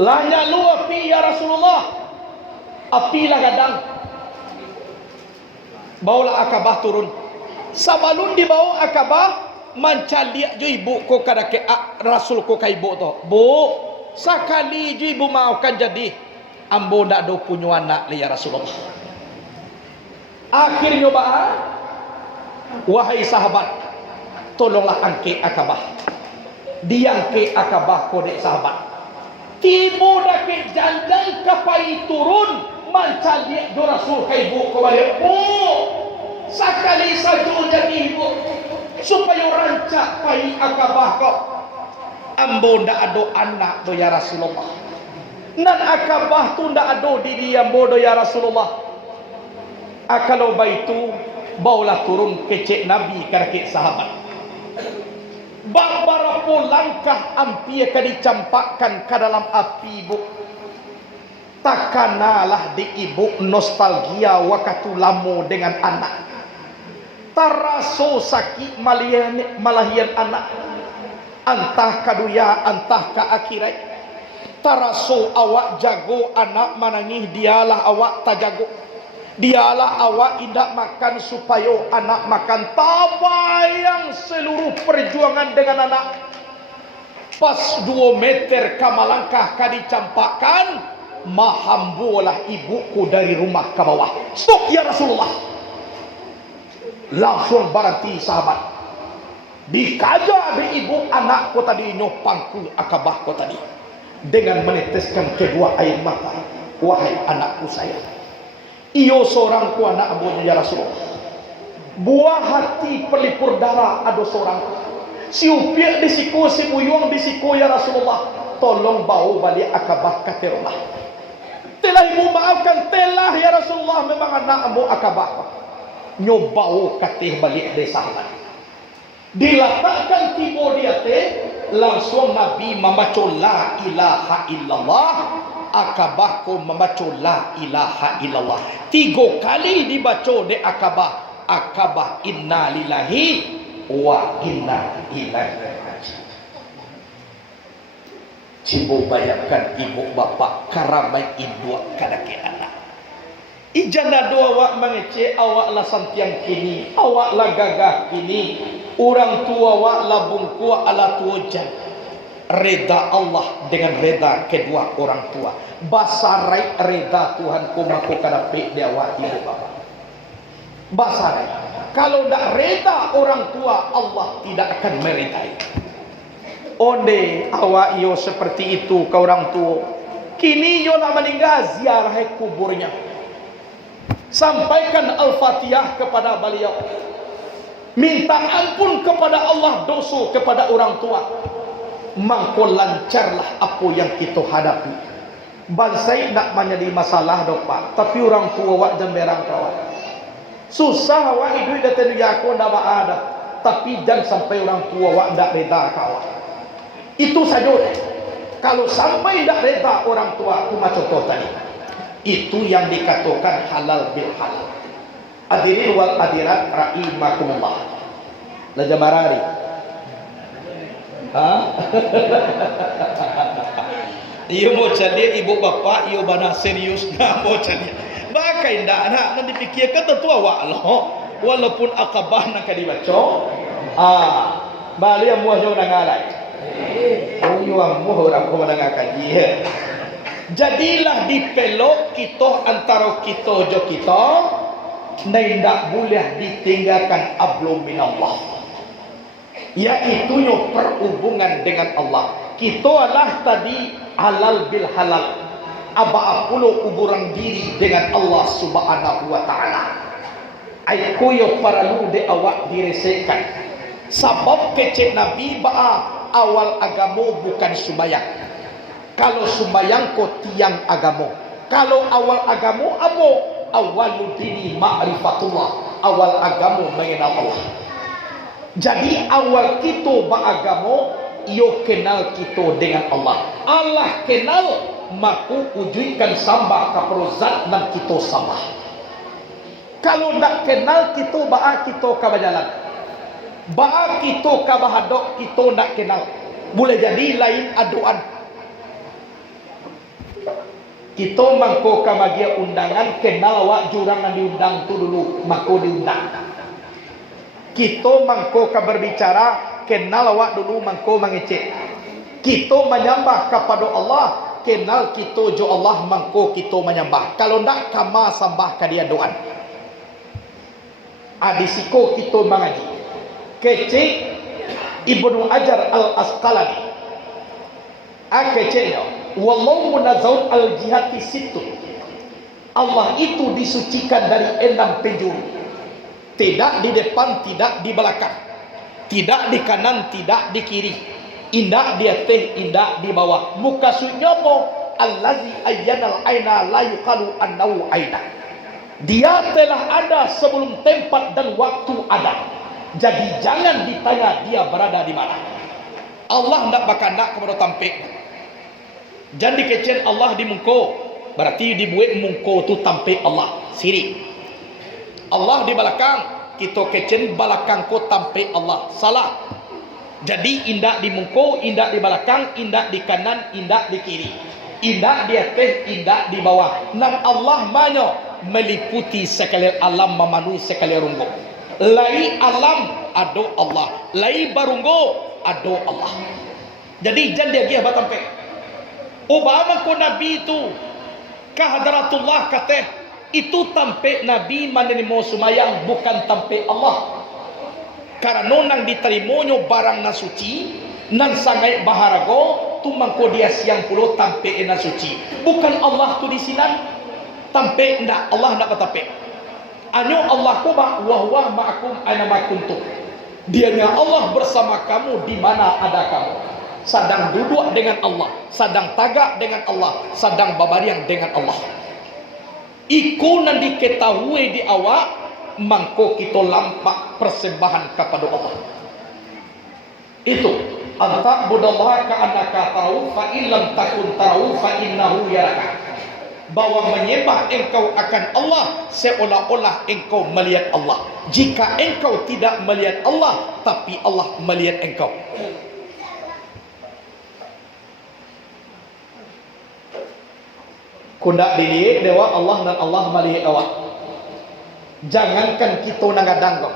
Lahnya lu api ya Rasulullah. Api lah gadang. Bawalah Akabah turun. Sabalun di bawah Akabah, mancaliak jo ibu ko kada ke rasul ko kai ibu to. Bu, sekali jo ibu maafkan jadi ambo ndak do punya anak ya Rasulullah. Akhirnya wahai sahabat, tolonglah angke Akabah. Diangke Akabah kode sahabat. Timu dake janjang kapai turun mancaliak jo rasul kai ibu ko balik. Bu, sekali saja jadi ibu supaya rancak pai Akabah kau ambo ndak ado anak do ya Rasulullah. Nan Akabah tu ndak ado diri ambo do ya Rasulullah. Kalau baitu baulah turun kecek Nabi karakit sahabat. Berapa langkah ampia ka dicampakkan ke dalam api ibu. Takanalah di ibu nostalgia waktu lamo dengan anak. Taraso sakit malahian anak. Antah kaduya, antah ka akhirat. Taraso awak jago anak manangih dialah awak tak jago. Dialah awak indak makan supaya anak makan. Tabayang seluruh perjuangan dengan anak. Pas 2 meter kamalangkah ka dicampakkan, mahambulah ibuku dari rumah ke bawah. Stop ya Rasulullah. Langsung berhenti sahabat. Dikaja di ibu anakku tadi nyopangku Akabahku tadi dengan meneteskan kedua air mata. Wahai anakku sayang, iyo seorang ku anak abunya ya Rasulullah. Buah hati pelipur darah ada seorang. Si upiak disiku, si buyung disiku ya Rasulullah. Tolong bawa balik Akabah ke rumah. Telah ibu maafkan, telah ya Rasulullah, memang anak abu Akabah. Nyobau katih balik dari sahabat. Diletakkan tiba dia langsung Nabi membaca la ilaha illallah. Akabah ko membaca la ilaha illallah 3 kali dibaca di Akabah. Akabah inna lillahi wa inna ilaihi raji'un. Cibo bayangkan ibu bapak karamai induk kadake anak. Ijana doa awak mengece awak lah santiang kini, awak lah gagah kini. Orang tua awak lah bungku ala tua jan. Reda Allah dengan reda kedua orang tua. Basarai reda Tuhan ku maku kadapi dia awak ibu bapak. Basarai. Kalau tak reda orang tua, Allah tidak akan meridai. Onde awak yo seperti itu ke orang tua. Kini yo nak meninggal ziarah kuburnya. Sampaikan Al-Fatihah kepada beliau. Minta ampun kepada Allah dosa kepada orang tua. Mangko lancarlah apa yang kita hadapi. Bansai nak menjadi masalah dok pak. Tapi orang tua wak jamberang kawan. Susah wak hidup datang aku ndak ada. Tapi jangan sampai orang tua wak ndak reda kawan. Itu saja. Kalau sampai ndak reda orang tua, cuma contoh tadi. Itu yang dikatakan halal bil halal. Hadirin wal hadirat rahimakumullah. Lajamarari. Iyo mau cari ibu bapak, iyo bana serius nak mau cari. Bakai ndak nak nanti pikirkan tentu awak loh. Walaupun Akabah nak dibaca. Bali amuah jauh nangalai. Oh iyo amuah orang kau menangakan dia. Jadilah dipelok kita antara kita jo kita. Tidak boleh ditinggalkan ablum minallah. Yaitu yo perhubungan dengan Allah. Kita lah tadi halal bil halal. Aba apuluh kuburan diri dengan Allah subhanahu wa ta'ala. Aku yo perlu de awak diresekan. Sebab kecek Nabi ba'a awal agama bukan sembahyang. Kalau sembahyang ko tiang agama. Kalau awal agama apa? Awal dini ma'rifatullah. Awal agama mengenal Allah. Jadi awal kita beragama, yo kenal kita dengan Allah. Allah kenal, maku wujudkan sambah kaprozat dan kita sambah. Kalau tak kenal kita ba'a kita kabajalan. Ba'a kita kabahadok kita tak kenal. Boleh jadi lain aduan. Kita mangko kamagia undangan kenal awak jurang yang diundang tu dulu mangko diundang. Kita mangko ka berbicara kenal awak dulu mangko mengecek. Kita menyembah kepada Allah kenal kita jo Allah mangko kita menyembah. Kalau ndak kama sambah ka dia doan. Adisiko kita mengaji. Kecek Ibnu Hajar Al-Asqalani. Keceknya wallahu munazzahun al-jihati situ. Allah itu disucikan dari 6 penjuru. Tidak di depan, tidak di belakang. Tidak di kanan, tidak di kiri. Indak di atas, indak di bawah. Mukasudnya apa? Allazi ayyanal aina la yuqalu annahu aina. Dia telah ada sebelum tempat dan waktu ada. Jadi jangan ditanya dia berada di mana. Allah hendak bakandak kepada tampik. Jangan dikecil Allah di mungko. Berarti dibuat mungko tu tampik Allah. Sirik. Allah di belakang. Kita kecil belakang ko tampik Allah. Salah. Jadi indak di mungko, indak di belakang, indak di kanan, indak di kiri. Indak di atas, indak di bawah. Nan Allah banyak meliputi sekalian alam memenuhi sekalian runggo. Lai alam ado Allah. Lai barunggo ado Allah. Jadi jangan dia giah batampik. Obama ko Nabi itu kehadratullah kata itu tampik Nabi manenimo sumayang bukan tampik Allah. Karena nang diterimonyo barang na suci nan sangai baharago tu mangko dia siang pulo tampik na suci. Bukan Allah tu di sinan tampik ndak Allah ndak tampik. Anyo Allah ko ba wa huwa ma'akum aina ma kuntum. Dianya Allah bersama kamu di mana ada kamu. Sedang duduk dengan Allah, sedang tagak dengan Allah, sedang babariang dengan Allah. Iku nan diketahui di awak mangko kita lampak persembahan kepada Allah. Itu anta budallaha ka'annaka tarahu fa illam takun tarahu fa innahu yaraka. Bahwa menyembah engkau akan Allah seolah-olah engkau melihat Allah. Jika engkau tidak melihat Allah, tapi Allah melihat engkau. Kundak dilihat dewa Allah dan Allah melihat awak. Jangankan kita nangadang kau.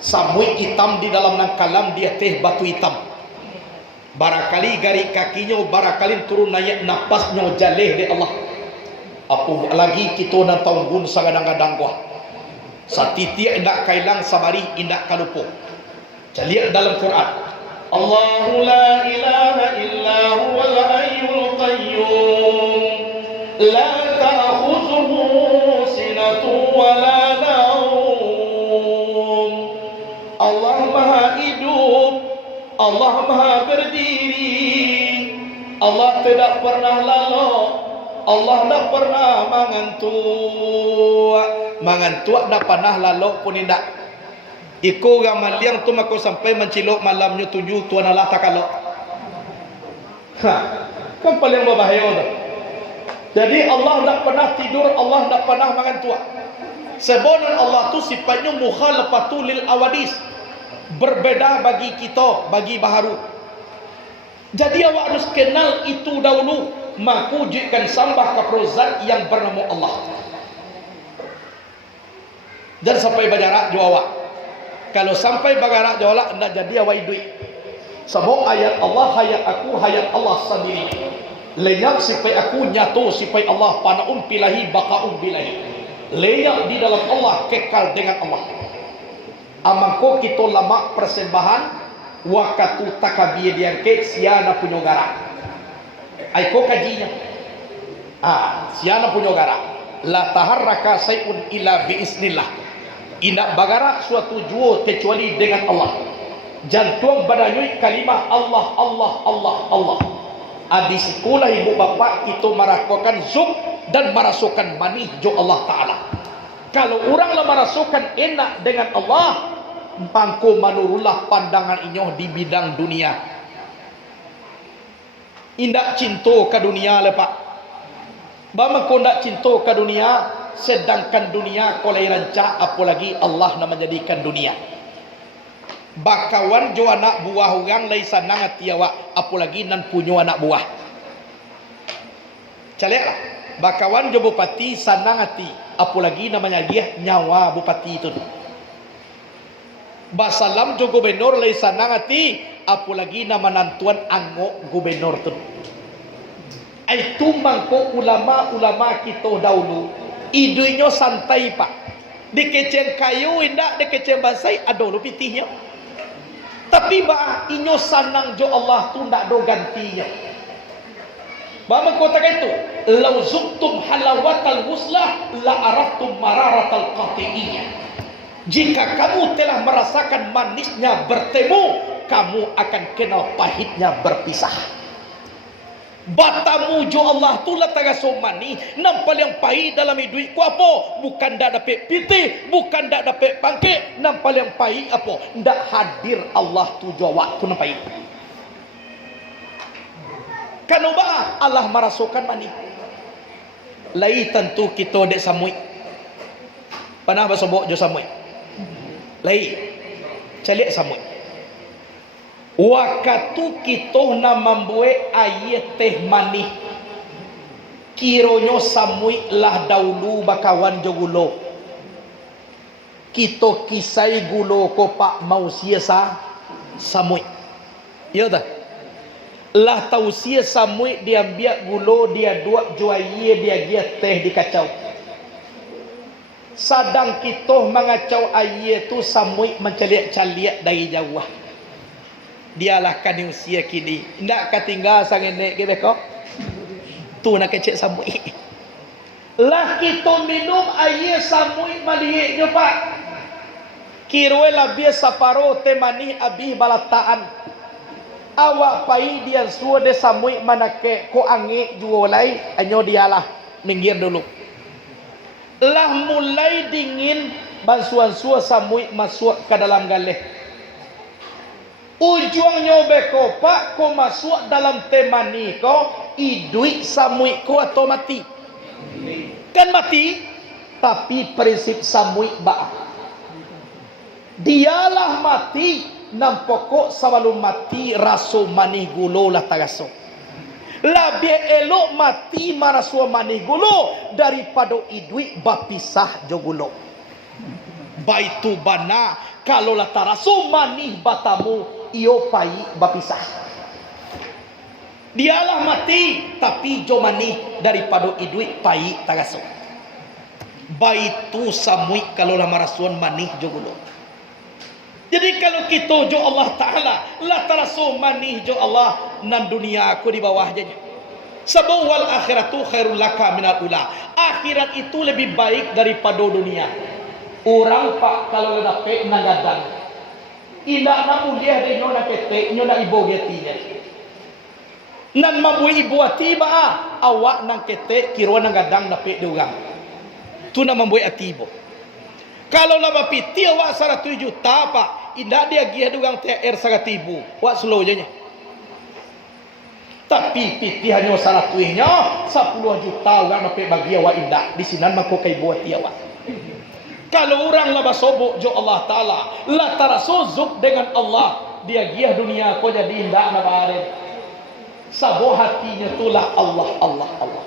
Samui hitam di dalam nangkalam dia teh batu hitam. Barakali gari kakinya, barakali turun naik napasnya jaleh di Allah. Apa lagi kita nak tanggun sagadang-gadang gua. Satiti indak kailang sabari indak kalupo. Lihat dalam Quran. Allahu la ilaha illa huwal hayyul qayyum. La ta'khudhuhu sinatun wa la nawm. Allah Maha hidup, Allah Maha berdiri. Allah tidak pernah lalu, Allah tidak pernah mengantuk. Mengantuk dah pernah lalu pun tidak. Iko gamal yang tu mako sampai mencilok malamnya 7 tuan Allah tak kalau. Kan paling berbahaya tu. Jadi Allah tak pernah tidur, Allah tak pernah mengantuk. Sebenarnya Allah tu sifatnya mukhalafatu lil awadis. Berbeda bagi kita, bagi baharu. Jadi awak harus kenal itu dahulu. Maku jadikan sambah kepada zat yang bernama Allah. Dan sampai berjarak jauh awak. Kalau sampai berjarak jauh awak, tidak jadi awak hidup. Semua ayat Allah, hayat aku, hayat Allah sendiri. Lenyap sipai aku, nyatu sipai Allah, panaum bilahi, bakaum bilahi. Lenyap di dalam Allah, kekal dengan Allah. Amangko kita lama persembahan, wakatu takabiyah diangkat, siana punya gara. Aiko kajinya. Siana punya gara. La taharraka sayun ila biiznillah. Indak bagara suatu jua kecuali dengan Allah. Jantung badanyui kalimah Allah, Allah, Allah, Allah. Di sekolah ibu bapa kita merasakan zuk dan merasakan manis jo Allah Ta'ala. Kalau orang lah merasakan enak dengan Allah, bangko manurullah pandangan inyo di bidang dunia. Indak cinta ke dunia le pak. Bangko ndak cinta ke dunia, sedangkan dunia kolai rancak, apalagi Allah nak menjadikan dunia. Bakawan jo anak buah orang laisa nangat tiawa, apalagi nan punya anak buah. Caliklah. Bakawan jo bupati sanang hati. Apalagi namanya dia nyawa bupati itu. Basalam jo gubernur lay sanang hati. Apalagi nama nantuan anggo gubernur tu. Ay tumbang ko ulama-ulama kita dahulu. Idunyo santai pak. Dikeceng kayu indak, dikeceng basai ada lu pitihnya. Tapi bah inyo sanang jo Allah tu ndak do gantinya. Bama kota itu, lau zuktum halawatal wuslah la araftum mararatal qati'iyah. Jika kamu telah merasakan manisnya bertemu, kamu akan kenal pahitnya berpisah. Batamu jo Allah tu lah tagaso mani, nampal yang pahit dalam hidup ku apa? Bukan dak dapat piti, bukan dak dapat pangke, nampal yang pahit apa? Ndak hadir Allah tu jo waktu nampai. Kanu ba Allah merasukan mani. Lai tentu kita dek samui. Panah basobok jo samui. Lai calik samui. Waktu kita nak membuat ayat teh manih, kironyo samui lah dahulu bakawan jo gulo. Kita kisai gulo ko pak mau siasa samui. Ya dah. Lah tahu sia samui dia biak gulo dia dua juaye dia gia teh di kacau. Sadang kita mengacau ayat tu samui mencaliak-caliak dari jauh. Dialah kan usia kini ndak katinggal sangenek ke beko tu nak kecek samui lah kita minum air samui maliik je pak kirwe lah biasa paro temani abih balataan awak pai dia suo de samui manake ko angi juolai anyo dialah minggir dulu lah mulai dingin bansuan suo samui masuk ke dalam galeh. Ujungnya beko pak ko masuk dalam temani ko idui samui ko atau mati kan mati tapi prinsip samui ba dialah mati nampoko sawalum mati raso manih gulo lah tagaso lebih elok mati maraso manih gulo daripada idui bapisah jo gulo baitu bana kalau lah taraso manih batamu iyo pai bapisah. Dialah mati tapi jo mani daripada idui pai tagaso. Baitu samui kalau lah marasuan manih jo gulo. Jadi kalau kita jo Allah Taala la taraso manih jo Allah nan dunia aku di bawah aja. Sebab wal akhiratu khairul laka minal ula. Akhirat itu lebih baik daripada dunia. Orang pak kalau dapat nagadang indah namu dia de nyona kete nyona ibu getinya nan mabui ibu atiba awak nang kete kiro nang gadang dapat diurang tu nama mabui atibo kalau lama piti awak 100 juta pak indah dia gia diurang TR 100.000 wak slow je nya tapi piti hanya 100 nya 10 juta orang dapat bagi awak indah di sinan mako kai buat dia awak. Kalau orang lah basobok jo Allah Ta'ala lah tarasuzuk dengan Allah dia giah dunia ko jadi indah na bare sabo hatinya tulah Allah Allah Allah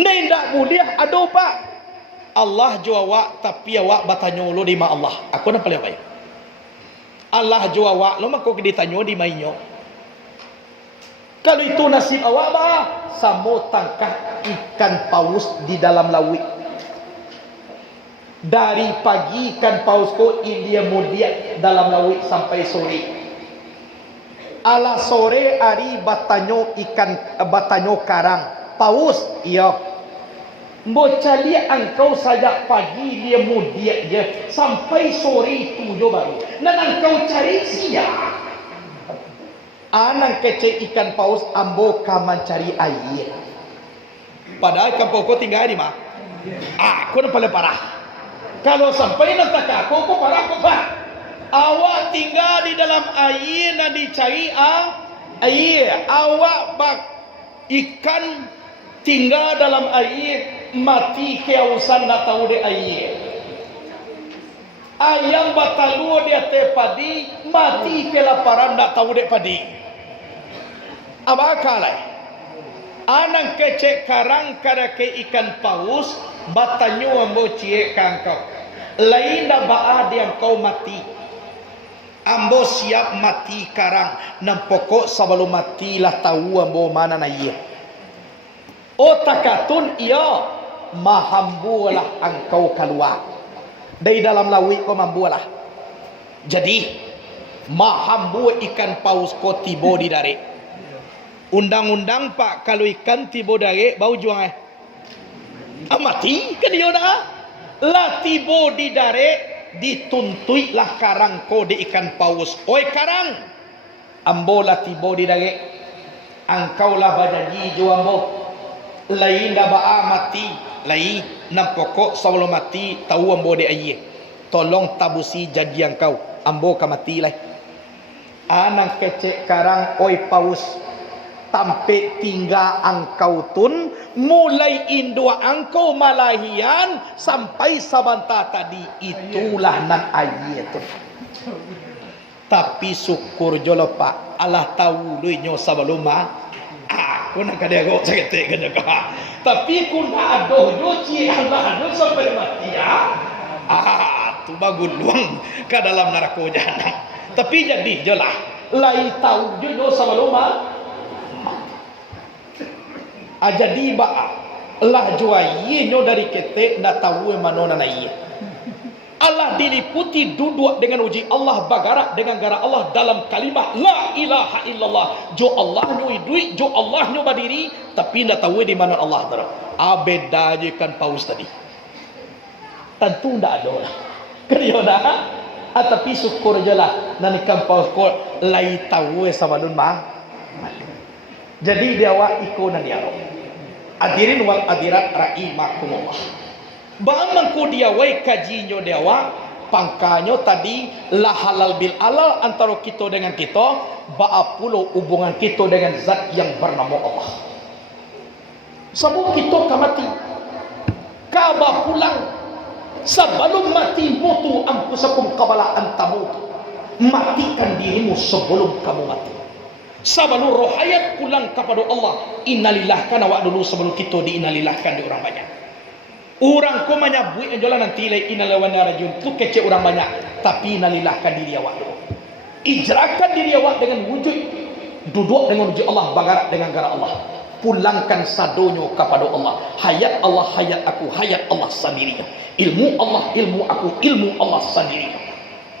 nendak mulia aduh pak Allah jo awak tapi awak batanyo lo di ma Allah aku nak paling baik Allah jo awak lo mako ditanyo di mainyo kalau itu nasib awak bah samo tangkap ikan paus di dalam laut dari pagi ikan paus ko dia mudia dalam laut sampai sore ala sore hari batanyo ikan batanyo karang paus iya mbocali engkau saja pagi dia mudia je sampai sore itu jo baru dan engkau cari siang anang kece ikan paus ambo ka mencari air padahal ikan paus ko tinggal di mana aku nak paling parah kalau sampai nak tak aku parah ko pak awak tinggal di dalam air nak dicari air awak bak ikan tinggal dalam air mati kehausan nak tahu de air ayam batalu dia te padi mati kelaparan nak tahu dek padi abakal Anang kecek karang kada ke ikan paus, batanyo ambo cie kangkau. Lain dah baa dia kau mati. Ambo siap mati karang. Nam pokok sebelum mati lah tahu ambo mana na iya. Oh takatun iya, mahambulah engkau keluar. Dari dalam lawi kau mambulah. Jadi, mahambu ikan paus kau tibo di dari. Undang-undang pak kalau ikan tibo dari bau juang mati kan dia dah lah tibo di dari dituntui lah karang ko di ikan paus. Oi karang ambo lah tibo di dari angkau lah bajanji jo ambo lain dah baa mati lain nam pokok sebelum mati tahu ambo de aye tolong tabusi janji angkau ambo ka mati lah anang kecek karang oi paus tampe tinggal angkau tun mulai indua angkau malahian sampai sabanta tadi itulah nan ayat tu. Tapi syukur jolo pak Allah tahu duinyo sebelum aku nak kada go sakit kan ka. Tapi kun adoh jo ci Allah do sampai mati ya. Tu bagus luang ke dalam neraka jahanam. Tapi jadi jolah lai tahu jo sebelum jadi ba Allah juai nyo dari kete ndak tahu manona na iya. Allah diliputi duduk dengan uji Allah bagara dengan gara Allah dalam kalimat la ilaha illallah. Jo Allah nyo idui, jo Allah nyo badiri, tapi ndak tahu di mana Allah dara. Abeda je kan paus tadi. Tentu ndak ada lah. Kan dah. Tapi syukur je lah nan ikan paus ko lai tahu sama dun mah. Jadi dia wa ikonan dia. Hadirin wal hadirat rahimakumullah. Bang ku dia wai kajinyo dia wa pangkanyo tadi la halal bil halal antara kita dengan kita baapulo hubungan kita dengan zat yang bernama Allah. Sebab kita mati. Kaba pulang sebelum mati mutu ampusakum qabla an tamutu. Matikan dirimu sebelum kamu mati. Sebelum roh hayat pulang kepada Allah. Innalillah kana wa dulu sebelum kita diinalilahkan di orang banyak. Orang ko menyabui enjola nanti lai inalawana rajun tu kece orang banyak. Tapi inalilahkan diri awak dulu. Ijrakan diri awak dengan wujud. Duduk dengan wujud Allah bagarak dengan gara Allah. Pulangkan sadonyo kepada Allah. Hayat Allah hayat aku, hayat Allah sendirinya. Ilmu Allah ilmu aku, ilmu Allah sendirinya.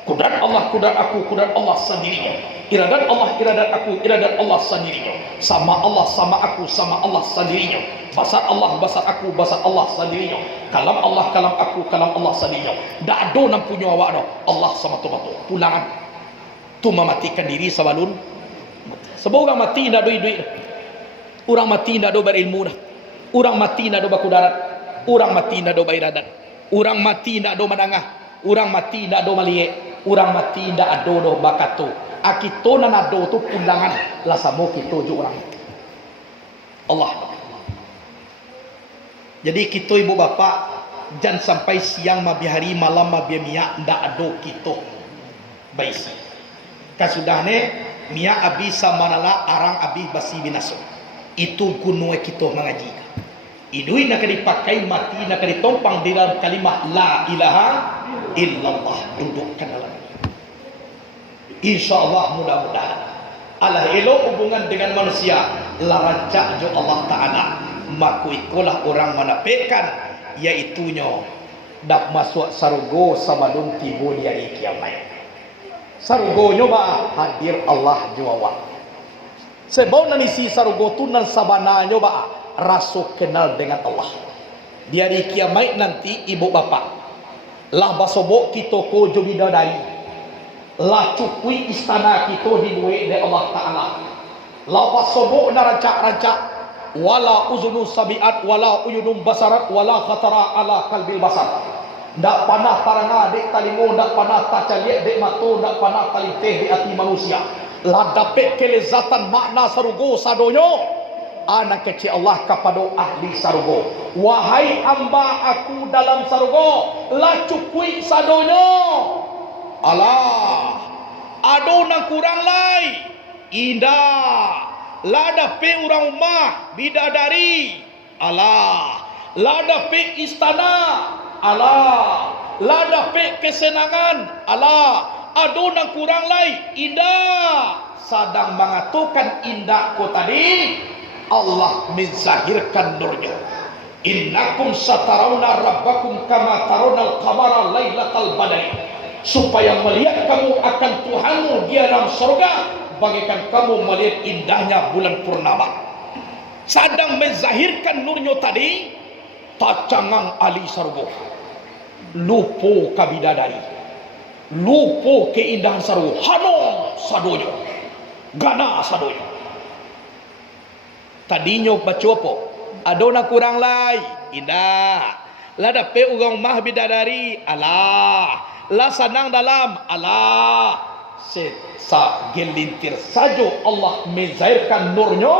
Kudrat Allah kudrat aku, kudrat Allah sendirinya. Iradat Allah iradat aku, iradat Allah sendirinya. Sama Allah sama aku, sama Allah sendirinya. Basar Allah basar aku, basar Allah sendirinya. Kalam Allah kalam aku, kalam Allah sendirinya. Dak ada nam punya awak dah. Allah sama tu batu. Pulangan. Tu mematikan diri sebelum sebab orang mati ndak duit-duit. Orang mati ndak ada berilmu dah. Orang mati ndak ada bakudarat. Orang mati ndak ada iradat. Orang mati ndak ada madangah. Orang mati ndak ada maliek. Orang mati ndak ada doh bakatu. Akito nan ado tu pulangan lah samo kita jo orang. Allah. Jadi kita ibu bapa jangan sampai siang mabi hari malam mabi mia ndak ado kita. Baisi. Kasudahne mia abi samanala arang abi basi binaso. Itu gunung kita mengaji. Idui nak dipakai mati nak ditompang di dalam kalimat la ilaha illallah dudukkan dalam. InsyaAllah mudah-mudahan Allah elok hubungan dengan manusia larancak jo Allah Ta'ala maku ikulah orang menafikan iaitunya dak masuk sarugo sabadun tibu di hari kiamat. Sarugonyo ba hadir Allah jawab. Sebab nanisi sarugo tu nan sabananyo ba raso kenal dengan Allah. Di hari kiamat nanti ibu bapa lah basobok kita ko jo bidadari. La cukui istana kita dibuat oleh Allah Ta'ala. La basobok na rancak-rancak. Wala uzunu sabiat, wala uyunum basarat, wala khatara ala kalbil basar. Ndak panah taranga dek talimu, ndak panah tacaliek dek mato, ndak panah taliteh di hati manusia. La dapet kelezatan makna sarugo sadonyo. Anak kecil Allah kepada ahli sarugo. Wahai hamba aku dalam sarugo, la cukui sadonyo. Allah ado nang kurang lai indah lada pe orang rumah bidadari, Allah. Lada pe istana, Allah. Lada pe kesenangan, Allah. Adona kurang lai indah. Sadang mengatakan indah ko tadi, Allah menzahirkan nurnya. Innakum satarawna rabbakum kama tarawna al-qamara lailatal badri. Supaya melihat kamu akan Tuhanmu di dalam surga bagaikan kamu melihat indahnya bulan purnama. Sadang menzahirkan nurnya tadi, tacangang ali sargo. Lupo kabidadari. Lupo keindahan sargo. Hanong sadoyo. Gana sadoyo. Tadinyo bacopo. Adona kurang lai indah. Lada pe ugang mah bidadari Allah. La sanang dalam Allah. Sa gelintir sajo Allah menzahirkan nurnya,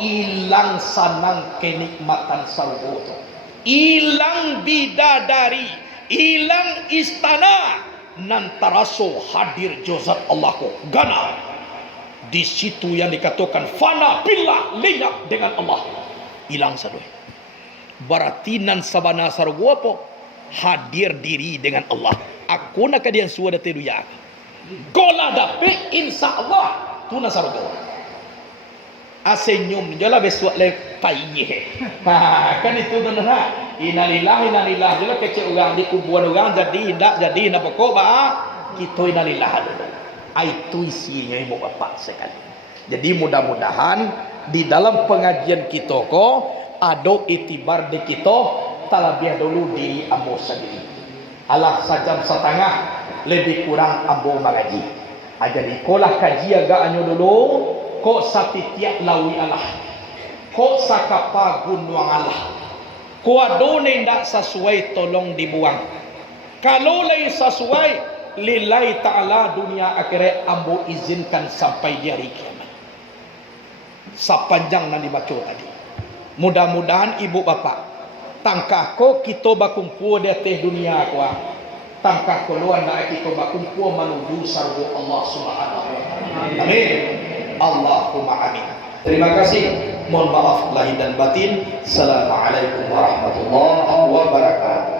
ilang sanang kenikmatan sargo. Ilang bidadari, ilang istana, nantaraso hadir jozat Allahku. Gana. Di situ yang dikatakan fana billah, lenyap dengan Allah. Hilang sadoy. Berarti nan sabana sargo apa? Hadir diri dengan Allah. Aku nak kadian suara teruya. Gola dapat insya-Allah tu na sargo. Asenyum jala besok le paiye. Ha, kan itu benar. Innalillahi jala kecil orang di kuburan orang jadi nak pokok ba kita innalillahi. Itu isinya ibu bapak sekali. Jadi mudah-mudahan di dalam pengajian kita ko ada itibar di kita talabih dulu diri ambo sendiri. Alah sajam setengah lebih kurang ambo mengaji. Jadi kolah kaji agak anyo dulu kok satitiak lawi Allah. Kok sakapa gunung Allah. Kok adone ndak sesuai tolong dibuang. Kalau lain sesuai lillahi ta'ala dunia akhirat ambo izinkan sampai di hari kiamat. Sepanjang yang dibaca tadi. Mudah-mudahan ibu bapak tangkah ko kita bakumpul di atas dunia ko. Tangkah ko luar nak kita bakumpul menuju sargo Allah Subhanahu wa taala. Amin. Allahumma amin. Terima kasih. Mohon maaf lahir dan batin. Assalamualaikum warahmatullahi wabarakatuh.